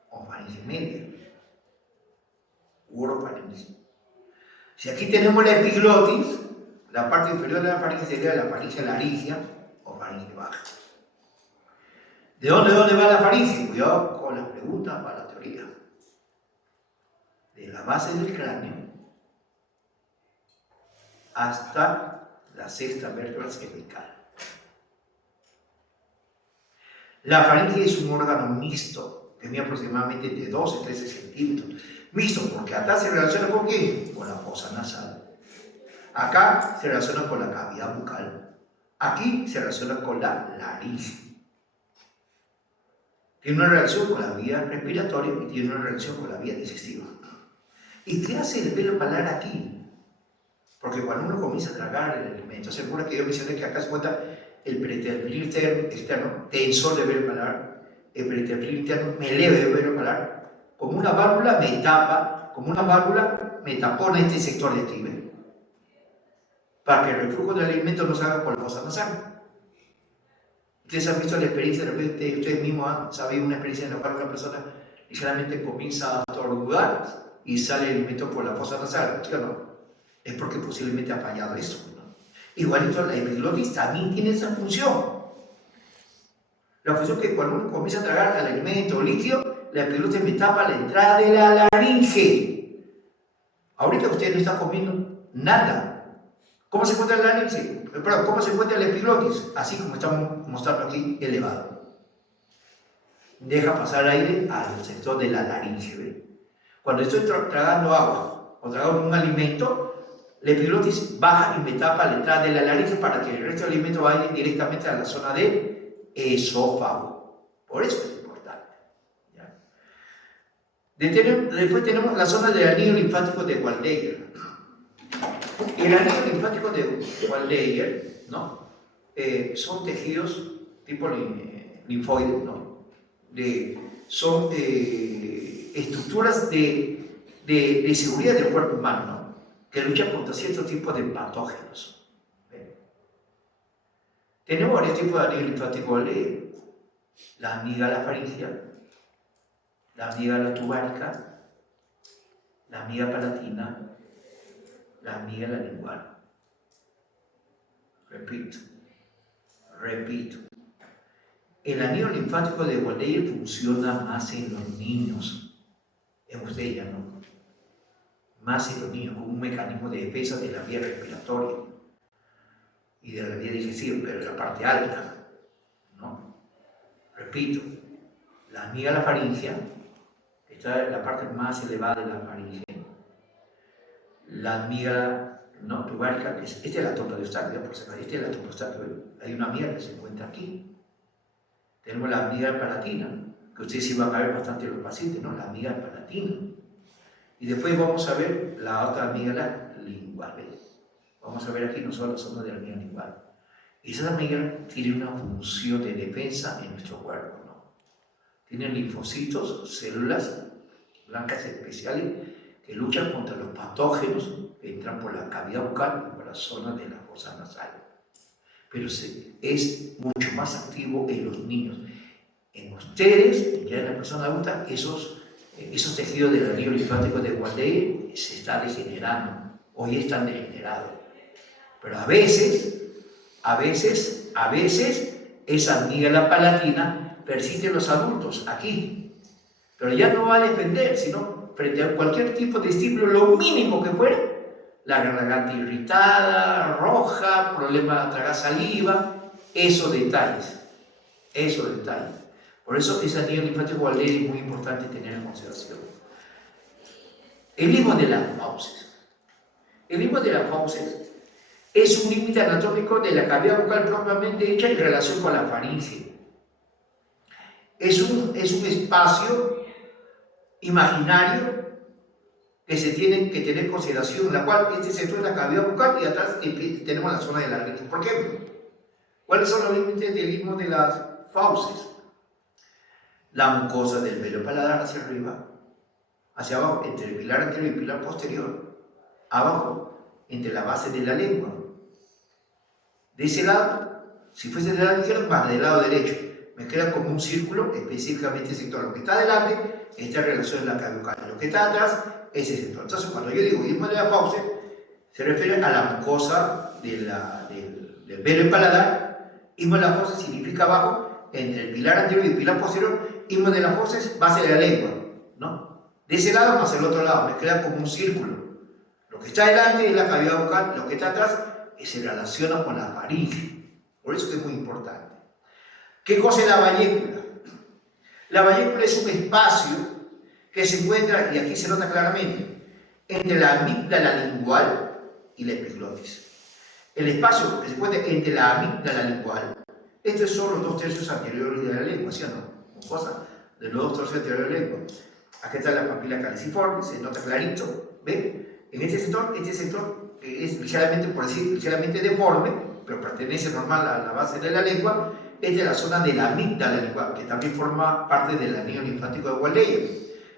o faringe media, orofaringe. Si aquí tenemos la epiglotis, la parte inferior de la faringe sería la faringe laringea o faringe baja. ¿De dónde va la faringe? Cuidado con las preguntas para la teoría. De la base del cráneo hasta la sexta vértebra cervical. La faringe es un órgano mixto, que mide aproximadamente de 12 a 13 centímetros. Mixto, porque acá se relaciona con ¿qué? Con la fosa nasal. Acá se relaciona con la cavidad bucal. Aquí se relaciona con la laringe. Tiene una relación con la vía respiratoria y tiene una relación con la vía digestiva. ¿Y qué hace el velo paladar aquí? Porque cuando uno comienza a tragar el alimento, ¿se acuerdan que yo mencioné que acá se encuentra el peritrapelinio externo, tensor de velo paladar, el peritrapelinio interno me eleva el velo paladar, como una válvula me tapa, como una válvula me tapona este sector de aquí, ¿ven? Para que el reflujo del alimento no se haga por la fosa nasal. Ustedes han visto la experiencia, de repente ustedes mismos han sabido una experiencia en la cual una persona ligeramente comienza a estornudar y sale el alimento por la fosa nasal, ¿sí o no? Es porque posiblemente ha fallado eso, ¿no? Igualito la epiglotis también tiene esa función. La función que cuando uno comienza a tragar el alimento o líquido, la epiglotis me tapa la entrada de la laringe. Ahorita usted no está comiendo nada. ¿Cómo se encuentra el laringe? Perdón, ¿cómo se encuentra el epiglotis? Así como estamos mostrando aquí, elevado. Deja pasar aire al sector de la laringe. ¿Ve? Cuando estoy tragando agua o tragando un alimento, la epiglotis baja y me tapa la entrada de la laringe para que el resto del alimento vaya directamente a la zona del esófago. Por eso es importante. ¿Ya? Después tenemos la zona del anillo linfático de Waldeyer. El anillo linfático de Waldeyer, ¿no? Son tejidos tipo linfoides, ¿no? Son estructuras de seguridad del cuerpo humano, ¿no? Que luchan contra ciertos tipos de patógenos. ¿Ven? Tenemos varios tipos de anillo linfático Waldeyer: la amígdala faríngea, la amígdala tuberca, la amígdala palatina, la amígdala lingual. Repito. El anillo linfático de Waldeyer funciona más en los niños, en usted ya no, más en los niños, como un mecanismo de defensa de la vía respiratoria y de la vía digestiva, pero en la parte alta, ¿no? Repito, la amígdala faríngea, que está en la parte más elevada de la faringe, la amígdala tuberca, que esta es la trompa de Eustaquio, por si acaso, esta es la trompa de Eustaquio, hay una amígdala que se encuentra aquí. Tenemos la amígdala palatina, que ustedes sí van a ver bastante en los pacientes, ¿no? La amígdala palatina. Y después vamos a ver la otra amígdala lingual. ¿Ves? Vamos a ver aquí nosotros la zona de la amígdala lingual. Y esa amígdala tiene una función de defensa en nuestro cuerpo, ¿no? Tienen linfocitos, células blancas especiales que luchan contra los patógenos que entran por la cavidad bucal y por la zona de la fosa nasal. Pero es mucho más activo en los niños. En ustedes, ya en la persona adulta, esos tejidos del anillo linfático de Waldeyer se están degenerando, hoy están degenerados. Pero a veces, esa amígdala palatina persiste en los adultos, aquí. Pero ya no va a defender, sino frente a cualquier tipo de estímulo, lo mínimo que fuera, la garganta irritada, roja, problema de tragar saliva, esos detalles. Por eso ese anillo linfático Waldeyer es muy importante tener en consideración. El limbo de las fauces. El limbo de las fauces es un límite anatómico de la cavidad bucal propiamente hecha en relación con la faringe. Es un espacio imaginario que se tiene que tener en consideración, en la cual este sector es la cavidad bucal y atrás tenemos la zona de la laringe. Por ejemplo, ¿cuáles son los límites del limbo de las fauces? La mucosa del velo paladar hacia arriba, hacia abajo, entre el pilar anterior y el pilar posterior, abajo, entre la base de la lengua. De ese lado, si fuese del lado izquierdo, más del lado derecho, me queda como un círculo, específicamente el sector. Lo que está adelante está en relación a la cavidad bucal, lo que está atrás es el sector. Entonces, cuando yo digo limbo de la fauce, se refiere a la mucosa del velo paladar. Limbo de la fauce significa abajo, entre el pilar anterior y el pilar posterior. Limbo de la fauce es base de la lengua, ¿no? De ese lado más el otro lado, me queda como un círculo. Lo que está adelante es la cavidad bucal, lo que está atrás se relaciona con la faringe. Por eso que es muy importante. ¿Qué cosa es la vallécula? La vallécula es un espacio que se encuentra, y aquí se nota claramente, entre la amígdala lingual y la epiglotis. El espacio que se encuentra entre la amígdala lingual, estos son los 2/3 anteriores de la lengua, ¿sí o no? Cosa de los 2/3 anteriores de la lengua. Aquí está la papila caliciforme, se nota clarito, ¿ven? En este sector que es ligeramente, por decir, ligeramente deforme, pero pertenece normal a la base de la lengua, es de la zona de la amígdala lingual, que también forma parte del anillo linfático de Waldeyer.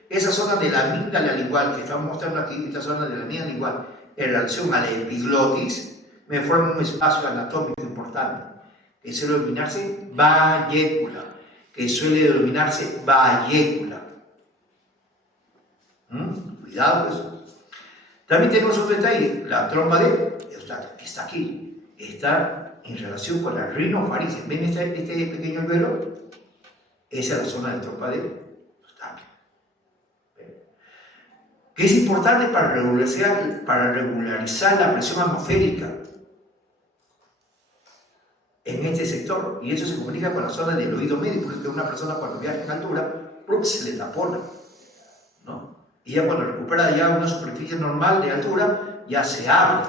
Esa zona de la amígdala lingual que estamos mostrando aquí, esta zona de la amígdala lingual, en relación a la epiglotis, me forma un espacio anatómico importante, que suele denominarse vallécula. Cuidado con eso. También tenemos un detalle, la trompa de Eustaquio, que está aquí, está en relación con la rinofaringe. ¿Ven este pequeño velo? Esa es la zona de trompa de Eustaquio. que es importante para regularizar la presión atmosférica en este sector, y eso se comunica con la zona del oído medio, porque una persona cuando viaja en altura, se le tapona, ¿no? Y ya cuando recupera ya una superficie normal de altura, ya se abre,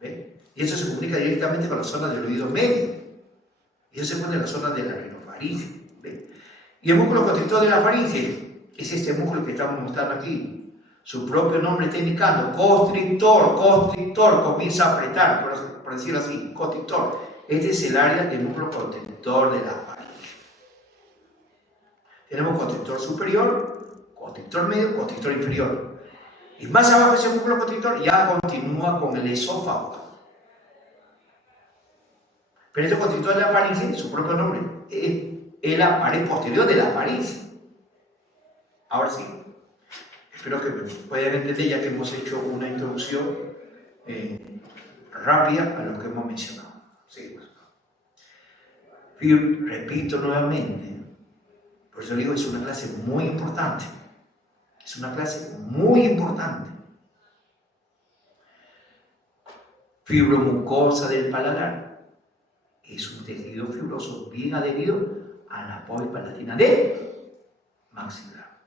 ¿ve? Y eso se comunica directamente con la zona del oído medio, y eso se pone en la zona de la rinofaringe, ¿ve? Y el músculo constrictor de la faringe es este músculo que estamos mostrando aquí. Su propio nombre está indicando, constrictor, comienza a apretar, por decirlo así, constrictor. Este es el área del músculo constrictor de la faringe. Tenemos constrictor superior, constrictor medio, constrictor inferior. Y más abajo de ese músculo constrictor ya continúa con el esófago. Pero este constrictor de la faringe, su propio nombre, es la pared posterior de la faringe. Ahora sí, espero que me puedan entender ya que hemos hecho una introducción rápida a lo que hemos mencionado. Seguimos. Repito nuevamente, por eso digo, es una clase muy importante. Es una clase muy importante. Fibromucosa del paladar es un tejido fibroso bien adherido a la polipalatina del maxilar.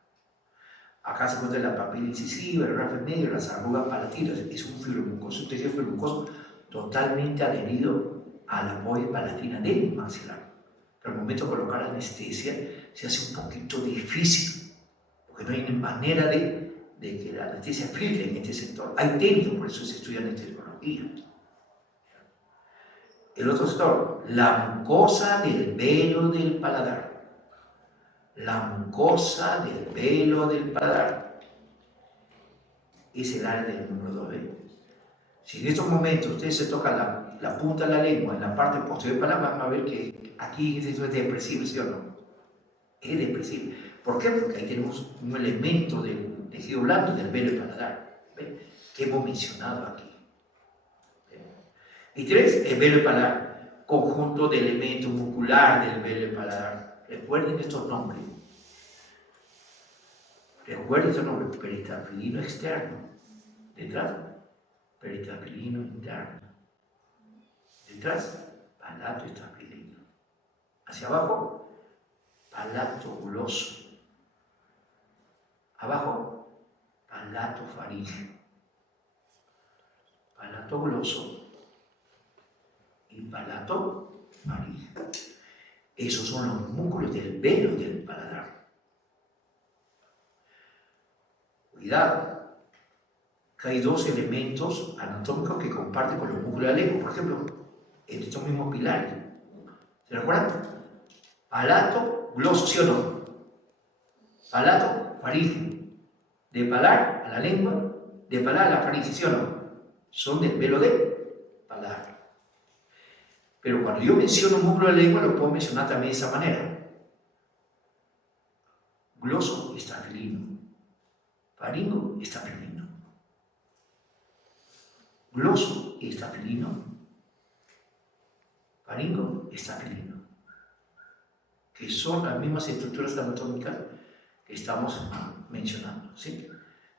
Acá se encuentra la papila incisiva, el rafe negro, las arrugas palatinas. Es un fibromucoso, un tejido fibromucoso totalmente adherido a la polipalatina del maxilar. Pero al momento de colocar anestesia se hace un poquito difícil, porque no hay manera de que la anestesia filtre en este sector. Hay técnicos, por eso se estudia anestesiología. El otro sector, la mucosa del velo del paladar. La mucosa del velo del paladar es el área del número 2B. Si en estos momentos usted se toca la punta de la lengua en la parte posterior del paladar, van a ver que aquí esto es depresible, ¿sí o no? Es depresible. ¿Por qué? Porque ahí tenemos un elemento del tejido blando del velo del paladar, ¿ve? Que hemos mencionado aquí. Y 3, el velo del paladar, conjunto de elementos muscular del velo del paladar. Recuerden estos nombres. Recuerden estos nombres: peritafilino externo, detrás, peritafilino interno, detrás, palato estafilino. Hacia abajo, palato gloso. Abajo, palato faríngeo. Palato gloso y palato faríngeo. Esos son los músculos del velo del paladar. Cuidado, que hay dos elementos anatómicos que comparten con los músculos de la lengua. Por ejemplo, en estos mismos pilares. ¿Se recuerdan? Palato gloso, ¿sí o no? Palato faríngeo. De palar a la lengua, de palar a la faringe, ¿sí o no? Son del velo del paladar. Pero cuando yo menciono músculo de la lengua, lo puedo mencionar también de esa manera. Gloso estafilino. Faringo estafilino. Gloso estafilino. Faringo estafilino. Que son las mismas estructuras anatómicas que estamos mencionando, ¿sí?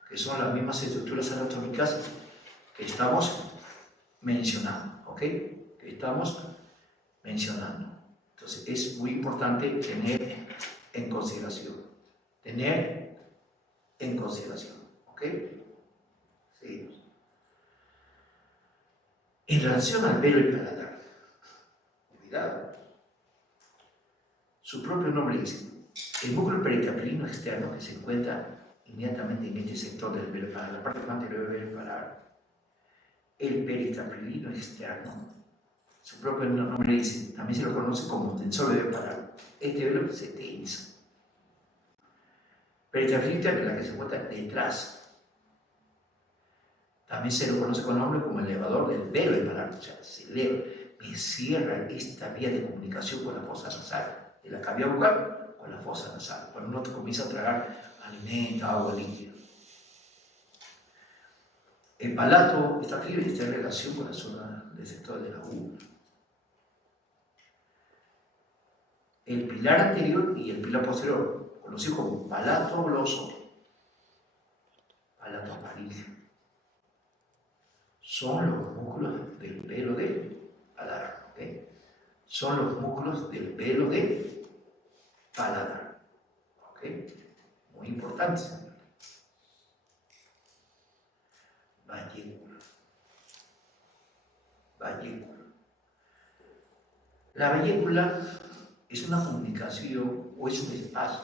Que son las mismas estructuras anatómicas que estamos mencionando, ¿ok? Que estamos mencionando. Entonces es muy importante tener en consideración. Tener en consideración, ¿ok? Seguimos. En relación al velo y paladar, cuidado. Su propio nombre dice, el músculo peritafilino externo que se encuentra inmediatamente en este sector del velo paladar, la parte anterior del velo paladar, el peritafilino externo, su propio nombre dice, también se lo conoce como tensor de velo paladar. Este velo se tensa. Peritafilino externo es la que se encuentra detrás. También se lo conoce con nombre como elevador del velo del paladar, o sea, se eleva, me cierra esta vía de comunicación con la fosa nasal, de la cavidad bucal con la fosa nasal, cuando uno comienza a tragar alimento, agua, líquido. El palato estafilino está en relación con la zona del sector de la uva. El pilar anterior y el pilar posterior, conocido como palato gloso, palatofaringe. Son los músculos del velo del paladar. ¿Okay? Son los músculos del velo del paladar. ¿Okay? Muy importante. Vallécula. Vallécula. La vallécula es una comunicación o es un espacio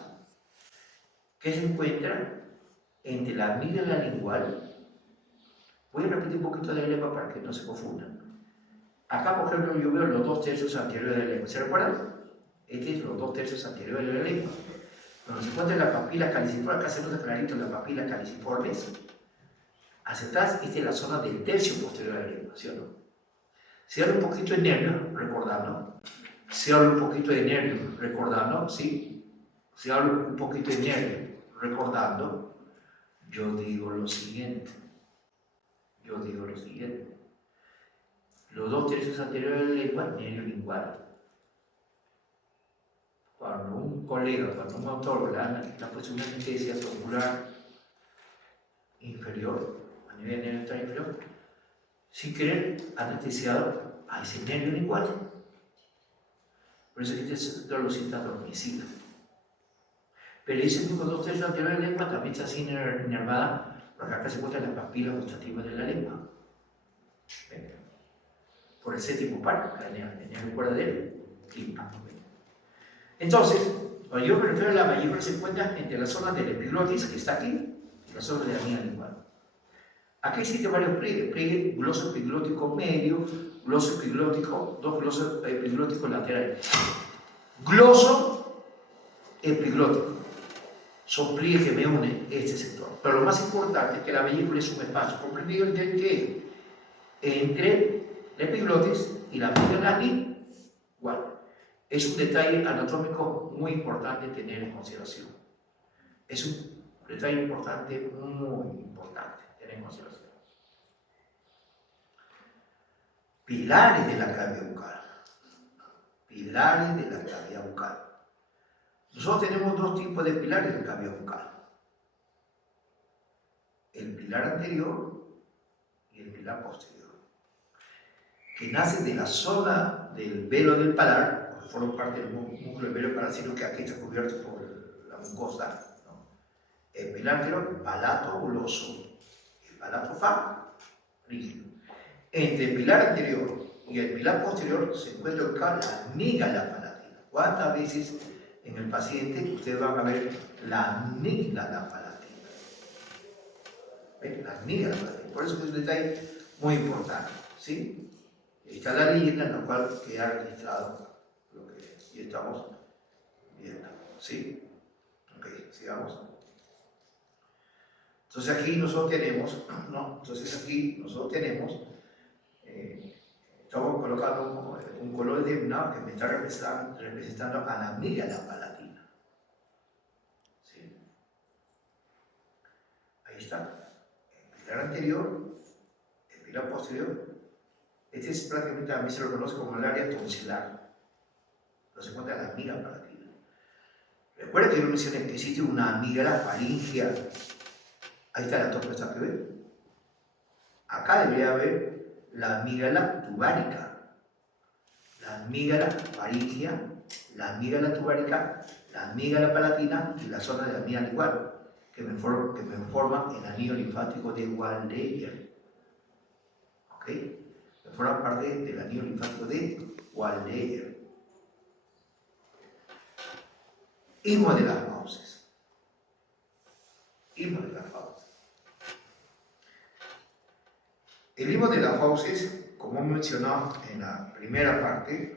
que se encuentra entre la amígdala lingual. Voy a repetir un poquito de la lengua para que no se confundan. Acá, por ejemplo, yo veo los 2/3 anteriores de la lengua. ¿Se recuerdan? Este es los 2/3 anteriores de la lengua. Cuando se encuentra la papila caliciforme, acá se nota clarito la papila caliciforme. Hacia atrás, esta es la zona del tercio posterior de la lengua, ¿sí o no? Si habla un poquito de nervio, recordando. Si habla un poquito de nervio, recordando, ¿sí? Si habla un poquito de nervio, recordando, yo digo lo siguiente. Los 2/3 anteriores de la lengua, nervio lingual. Cuando un colega, cuando un autor está puesto una anestesia ocular inferior, a nivel de nervio inferior, sin querer anestesiado a ese nervio lingual. Por eso que este lo sienta adormecido. Pero ese mismo 2/3 anterior de la lengua también está así inervada, porque acá se encuentran las papilas gustativas de la lengua. ¿Ven? Por el séptimo par, el nervio cuerdero, tímpano. Entonces, cuando yo me refiero a la vallécula, se encuentra entre la zona del epiglotis, que está aquí, y la zona de la amígdala lingual. Aquí existen varios pliegues: pliegue gloso epiglótico medio, gloso epiglótico, dos glosos epiglóticos laterales. Gloso epiglótico. Son pliegues que me unen este sector. Pero lo más importante es que la vallécula es un espacio comprendido entre la epiglotis y la amígdala lingual. Es un detalle anatómico muy importante tener en consideración. Es un detalle importante, muy importante tener en consideración. Pilares de la cavidad bucal. Pilares de la cavidad bucal. Nosotros tenemos dos tipos de pilares de la cavidad bucal. El pilar anterior y el pilar posterior, que nacen de la zona del velo del paladar, porque forman parte del músculo del velo del paladar, sino que aquí está cubierto por la mucosa, ¿no? El pilar anterior, palato gloso, el palato faríngeo. Entre el pilar anterior y el pilar posterior se encuentra acá la amígdala palatina. ¿Cuántas veces en el paciente ustedes van a ver la amígdala palatina? ¿Ven? La amígdala palatina. Por eso es un detalle muy importante, ¿sí? Está la leyenda en la cual queda registrado lo que aquí estamos viendo, ¿sí? Ok, sigamos. Entonces aquí nosotros tenemos, estamos colocando un color determinado que me está representando a la amígdala palatina. ¿Sí? Ahí está. El pilar anterior, el pilar posterior. Este es prácticamente, a mí se lo conoce como el área tonsilar. Entonces se encuentra la amígdala palatina. Recuerda que yo mencioné que existe una amígdala faríngea. Ahí está la topa esta que ven. Acá debería haber la amígdala tubárica, la amígdala faríngea, la amígdala tubárica, la amígdala palatina y la zona de la amígdala lingual, que me forman el anillo linfático de Waldeyer. ¿Ok? Me forman parte del anillo linfático de Waldeyer. Istmo de las fauces. Istmo de las fauces. El istmo de las fauces, como hemos mencionado en la primera parte,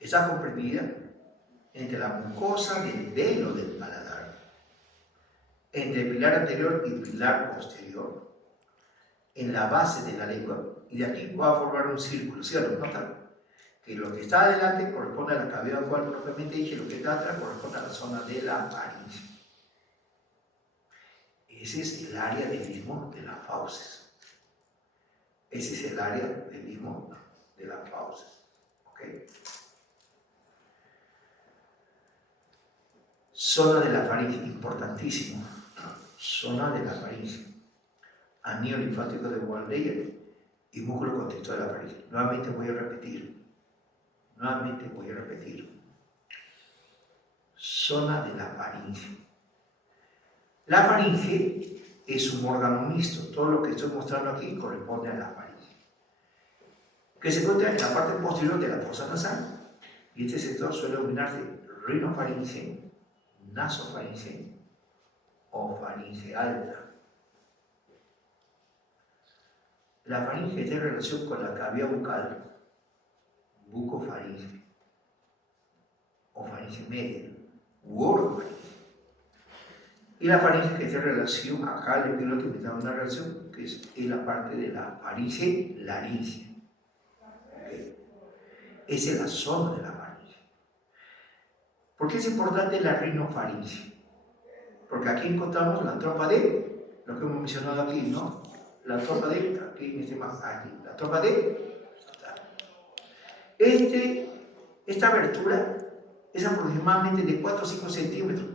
está comprendida entre la mucosa del velo del paladar, entre el pilar anterior y el pilar posterior, en la base de la lengua, y de aquí va a formar un círculo, ¿cierto? ¿Notan? Que lo que está adelante corresponde a la cavidad bucal propiamente dicha, y lo que está atrás corresponde a la zona de la faringe. Ese es el área del istmo de las fauces. Ese es el área del istmo de las fauces. ¿Ok? Zona de la faringe, importantísimo. Zona de la faringe. Anillo linfático de Waldeyer y músculo constrictor de la faringe. Nuevamente voy a repetir. Zona de la faringe. La faringe es un órgano mixto. Todo lo que estoy mostrando aquí corresponde a la faringe, que se encuentra en la parte posterior de la fosa nasal. Y este sector suele denominarse rinofaringe, nasofaringe o faringe alta. La faringe tiene relación con la cavidad bucal, bucofaringe, o faringe media, u orofaringe. Y la faringe que tiene relación, acá el piloto invita una relación, que es en la parte de la faringe laringe. Esa es la zona de la faringe. ¿Por qué es importante la rinofaringe? Porque aquí encontramos la tropa D, lo que hemos mencionado aquí, ¿no? La tropa D, aquí en este mapa, aquí, la tropa D. Esta abertura es aproximadamente de 4 o 5 centímetros,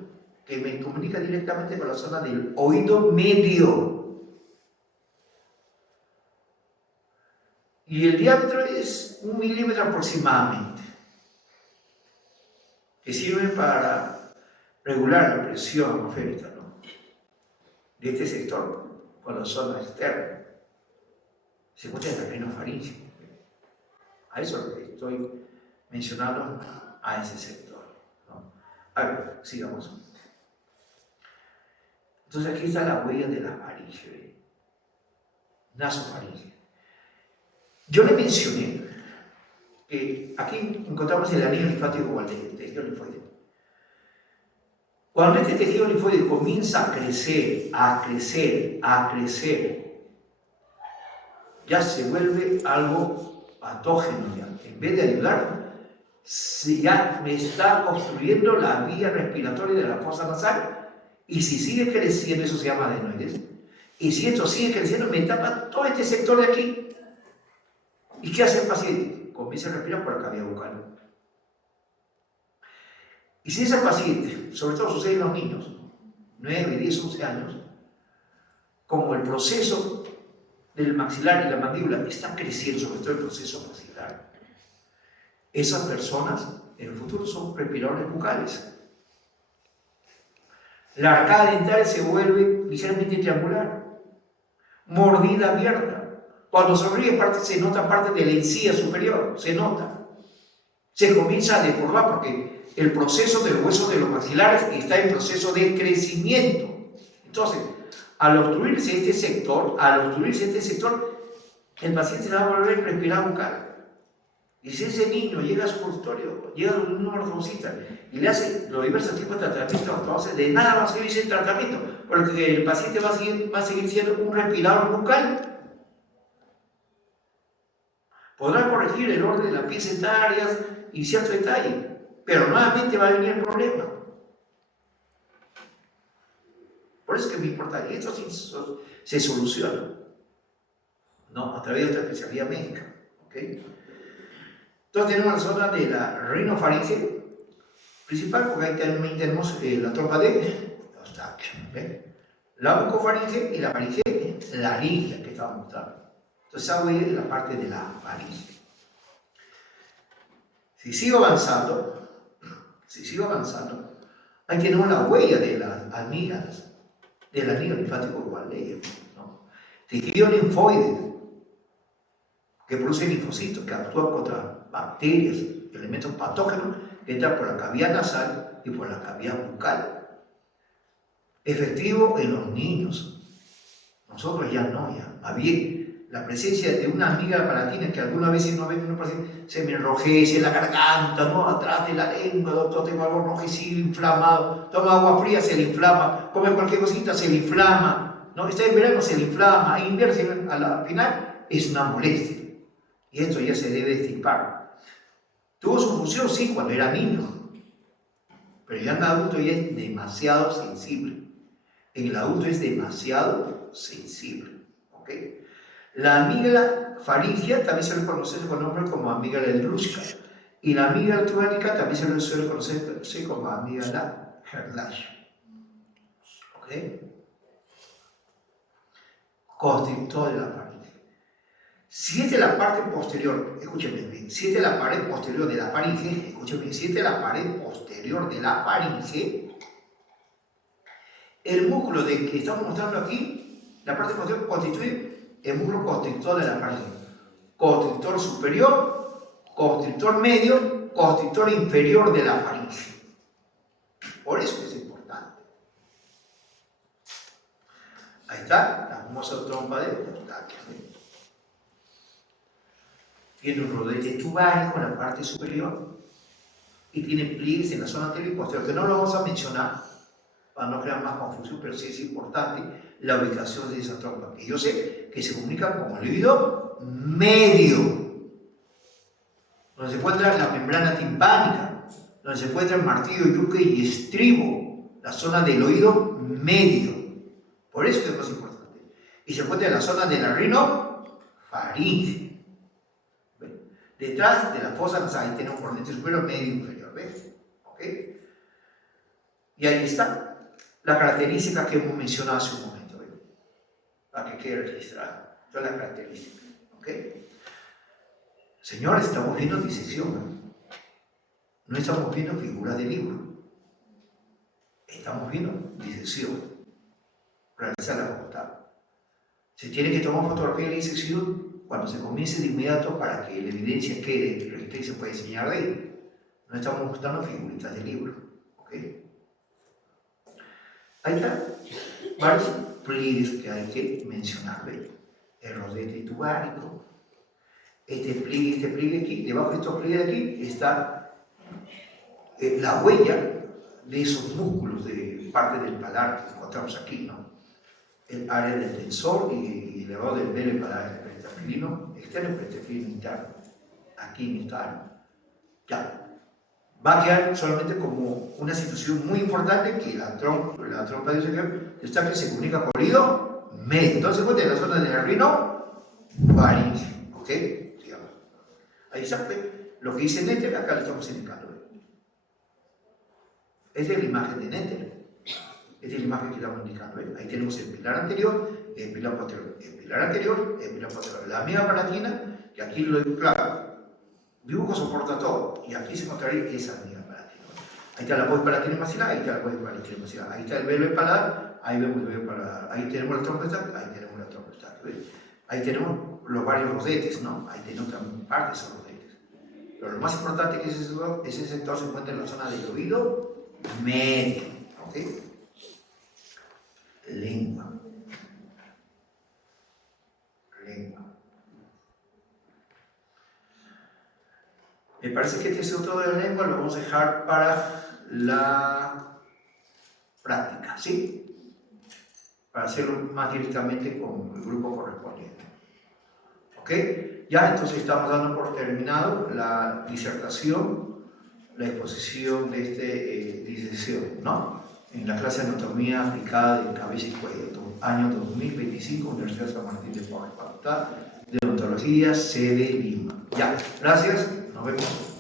que me comunica directamente con la zona del oído medio. Y el diámetro es 1 milímetro aproximadamente, que sirve para regular la presión atmosférica, ¿no?, de este sector con la zona externa. Se encuentra en la rinofaringe. A eso estoy mencionando, a ese sector, ¿no? A ver, sigamos. Entonces aquí está la huella de la faringe, nasofaringe. Yo le mencioné que aquí encontramos el anillo linfático del tejido linfoide. Cuando este tejido linfoide comienza a crecer, ya se vuelve algo patógeno ya. En vez de ayudar, ya me está obstruyendo la vía respiratoria de la fosa nasal, y si sigue creciendo, eso se llama adenoides, y si esto sigue creciendo, me tapa todo este sector de aquí. ¿Y qué hace el paciente? Comienza a respirar por la cavidad bucal. Y si ese paciente, sobre todo sucede en los niños, 9, 10, 11 años, como el proceso del maxilar y la mandíbula está creciendo, sobre todo el proceso maxilar, esas personas en el futuro son respiradores bucales. La arcada dental se vuelve ligeramente triangular, mordida abierta. Cuando sonríe se nota parte de la encía superior, se nota. Se comienza a deformar porque el proceso del hueso de los maxilares está en proceso de crecimiento. Entonces, al obstruirse este sector, el paciente se va a volver a respirar bucal. Y si ese niño llega a su consultorio, llega a un ortodoncista y le hace los diversos tipos de tratamiento, entonces de nada va a servir ese tratamiento, porque el paciente va a seguir siendo un respirador bucal. Podrá corregir el orden de las piezas etarias y cierto detalle, pero nuevamente va a venir el problema. Por eso es que me importa, y esto se soluciona, ¿no?, a través de otra especialidad médica, ¿ok? Entonces tenemos la zona de la rinofaringe principal, porque ahí también tenemos la tropa D, la bucofaringe y la faringe laringe que estamos mostrando. Entonces esa huella es la parte de la faringe. Si sigo avanzando, ahí tenemos la huella de las amígdalas, del anillo linfático de Waldeyer, ¿no? Tejido linfoide, que produce linfocitos, que actúan contra bacterias, elementos patógenos, que entran por la cavidad nasal y por la cavidad bucal. Efectivo en los niños. Nosotros ya no, ya. Más bien, la presencia de una amígdala palatina, que algunas veces no ven en un paciente, se me enrojece la garganta, ¿no?, atrás de la lengua, doctor, tengo algo enrojecido, inflamado, toma agua fría, se le inflama, come cualquier cosita, se le inflama, ¿no?, está en verano, se le inflama, en invierno, a la final, es una molestia. Y esto ya se debe extirpar. Tuvo su función, sí, cuando era niño, pero ya en adulto ya es demasiado sensible. En el adulto es demasiado sensible, ¿ok? La amígdala faríngea también se le conoce con nombre como amígdala Druschka, y la amígdala tubánica también se le suele conocer como amígdala Herlash. ¿Ok? Constrictor de la faringe. Si esta es la parte posterior, escúchenme bien, si esta es la pared posterior de la faringe, escúchenme, si esta es la pared posterior de la faringe, el músculo de que estamos mostrando aquí, la parte posterior constituye el músculo constrictor de la faringe. Constrictor superior, constrictor medio, constrictor inferior de la faringe. Por eso es importante. Ahí está la famosa trompa de Eustaquio. Tiene un rodete tubárico en la parte superior y tiene pliegues en la zona anterior y posterior, que no lo vamos a mencionar para no crear más confusión, pero sí es importante la ubicación de esa trompa, que yo sé que se comunica con el oído medio, donde se encuentra la membrana timpánica, donde se encuentra el martillo, yunque y estribo, la zona del oído medio. Por eso es más importante. Y se encuentra en la zona de la rinofaringe. Detrás de la fosa nasal, ahí tenemos por dentro superior, medio y inferior. ¿Ves? ¿Ok? Y ahí está la característica que hemos mencionado hace un momento. ¿Ves? Para que quede registrada. Toda la característica. ¿Ok? Señores, estamos viendo disección. No estamos viendo figuras de libro. Estamos viendo disección. Realizar la facultad. Se tiene que tomar fotografía de la disección cuando se comience de inmediato para que la evidencia quede registrada y se pueda enseñar de ahí. No estamos mostrando figuritas de libro. ¿Ok? Ahí están varios pliegues que hay que mencionar. ¿Ves? El rodete tubárico. Este pliegue aquí, debajo de estos pliegues de aquí está la huella de esos músculos de parte del paladar que encontramos aquí, ¿no? El área del tensor y elevado del velo paladar pretafilino externo y pretafilino interno. Aquí en esta área. Ya. Va a quedar solamente como una situación muy importante que la trompa de disección está que se comunica con el oído medio. Entonces se encuentra en la zona de la rinofaringe. ¿Ok? Digamos. Ahí está lo que dice Nettel, acá lo estamos indicando. Esta es la imagen de Nettel. Esta es la imagen que estamos indicando. Ahí tenemos el pilar anterior, el pilar posterior. El pilar anterior, el pilar posterior. La misma palatina, que aquí lo claro. Dibujo soporta todo. Y aquí se encontraría esa misma palatina. Ahí está la voz palatina maxilar, ahí está la voz palatina maxilar. Ahí está el velo de paladar, ahí vemos el velo paladar. Ahí tenemos la trompa estática, ahí tenemos la trompa estática. Ahí tenemos los varios rodetes, ¿no? Ahí tenemos también parte de esos rodetes. Pero lo más importante que ese sector se encuentra en la zona del oído medio. ¿Ok? Lengua. Lengua. Me parece que este asunto de la lengua lo vamos a dejar para la práctica, ¿sí? Para hacerlo más directamente con el grupo correspondiente. ¿Ok? Ya entonces estamos dando por terminado la disertación, la exposición de disección, ¿no? En la clase de anatomía aplicada de cabeza y cuello, año 2025, Universidad San Martín de Porres, Facultad de Odontología, sede Lima. Ya, gracias, nos vemos.